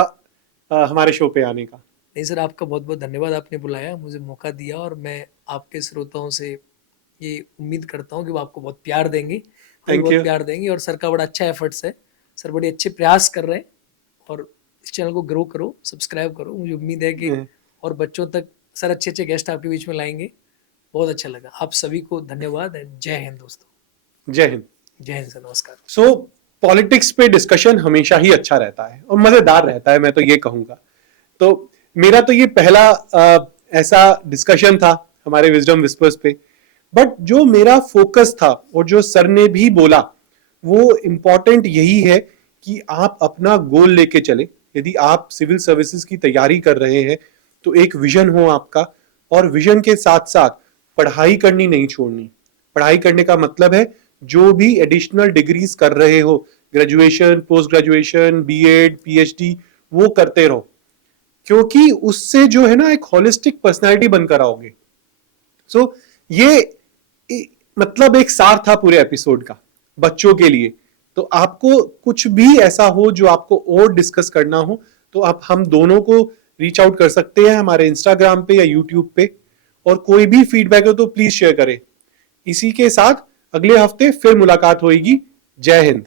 हमारे शो पे आने का। नहीं सर, आपका बहुत बहुत धन्यवाद, आपने बुलाया, मुझे मौका दिया, और मैं आपके श्रोताओं से ये उम्मीद करता हूँ कि वो आपको बहुत प्यार देंगे, बहुत प्यार देंगे। और सर का बड़ा अच्छा एफर्ट्स है, सर बड़े अच्छे प्रयास कर रहे हैं, और इस चैनल को ग्रो करो, सब्सक्राइब करो। मुझे उम्मीद है कि और बच्चों तक सर अच्छे अच्छे गेस्ट आपके बीच में लाएंगे। बहुत अच्छा लगा। आप सभी को धन्यवाद एंड जय हिंद दोस्तों। जय हिंद। जय हिंद सर, नमस्कार। सो पॉलिटिक्स पे डिस्कशन हमेशा ही अच्छा रहता है और मजेदार रहता है, मैं तो ये कहूंगा। तो मेरा तो ये पहला ऐसा डिस्कशन था हमारे विजडम विस्पर्स पे, बट जो मेरा फोकस था और जो सर ने भी बोला वो इम्पोर्टेंट यही है कि आप अपना गोल लेके चले। यदि आप सिविल सर्विसेज की तैयारी कर रहे हैं तो एक विजन हो आपका, और विजन के साथ साथ पढ़ाई करनी नहीं छोड़नी। पढ़ाई करने का मतलब है जो भी एडिशनल डिग्रीज कर रहे हो, graduation, post graduation, BEd, PhD, वो करते रहो, क्योंकि उससे जो है ना एक होलिस्टिक पर्सनालिटी बनकर आओगे। सो ये मतलब एक सार था पूरे एपिसोड का बच्चों के लिए। तो आपको कुछ भी ऐसा हो जो आपको और डिस्कस करना हो तो आप हम दोनों को रीच आउट कर सकते हैं हमारे इंस्टाग्राम पे या यूट्यूब पे, और कोई भी फीडबैक हो तो प्लीज शेयर करें। इसी के साथ अगले हफ्ते फिर मुलाकात होगी। जय हिंद।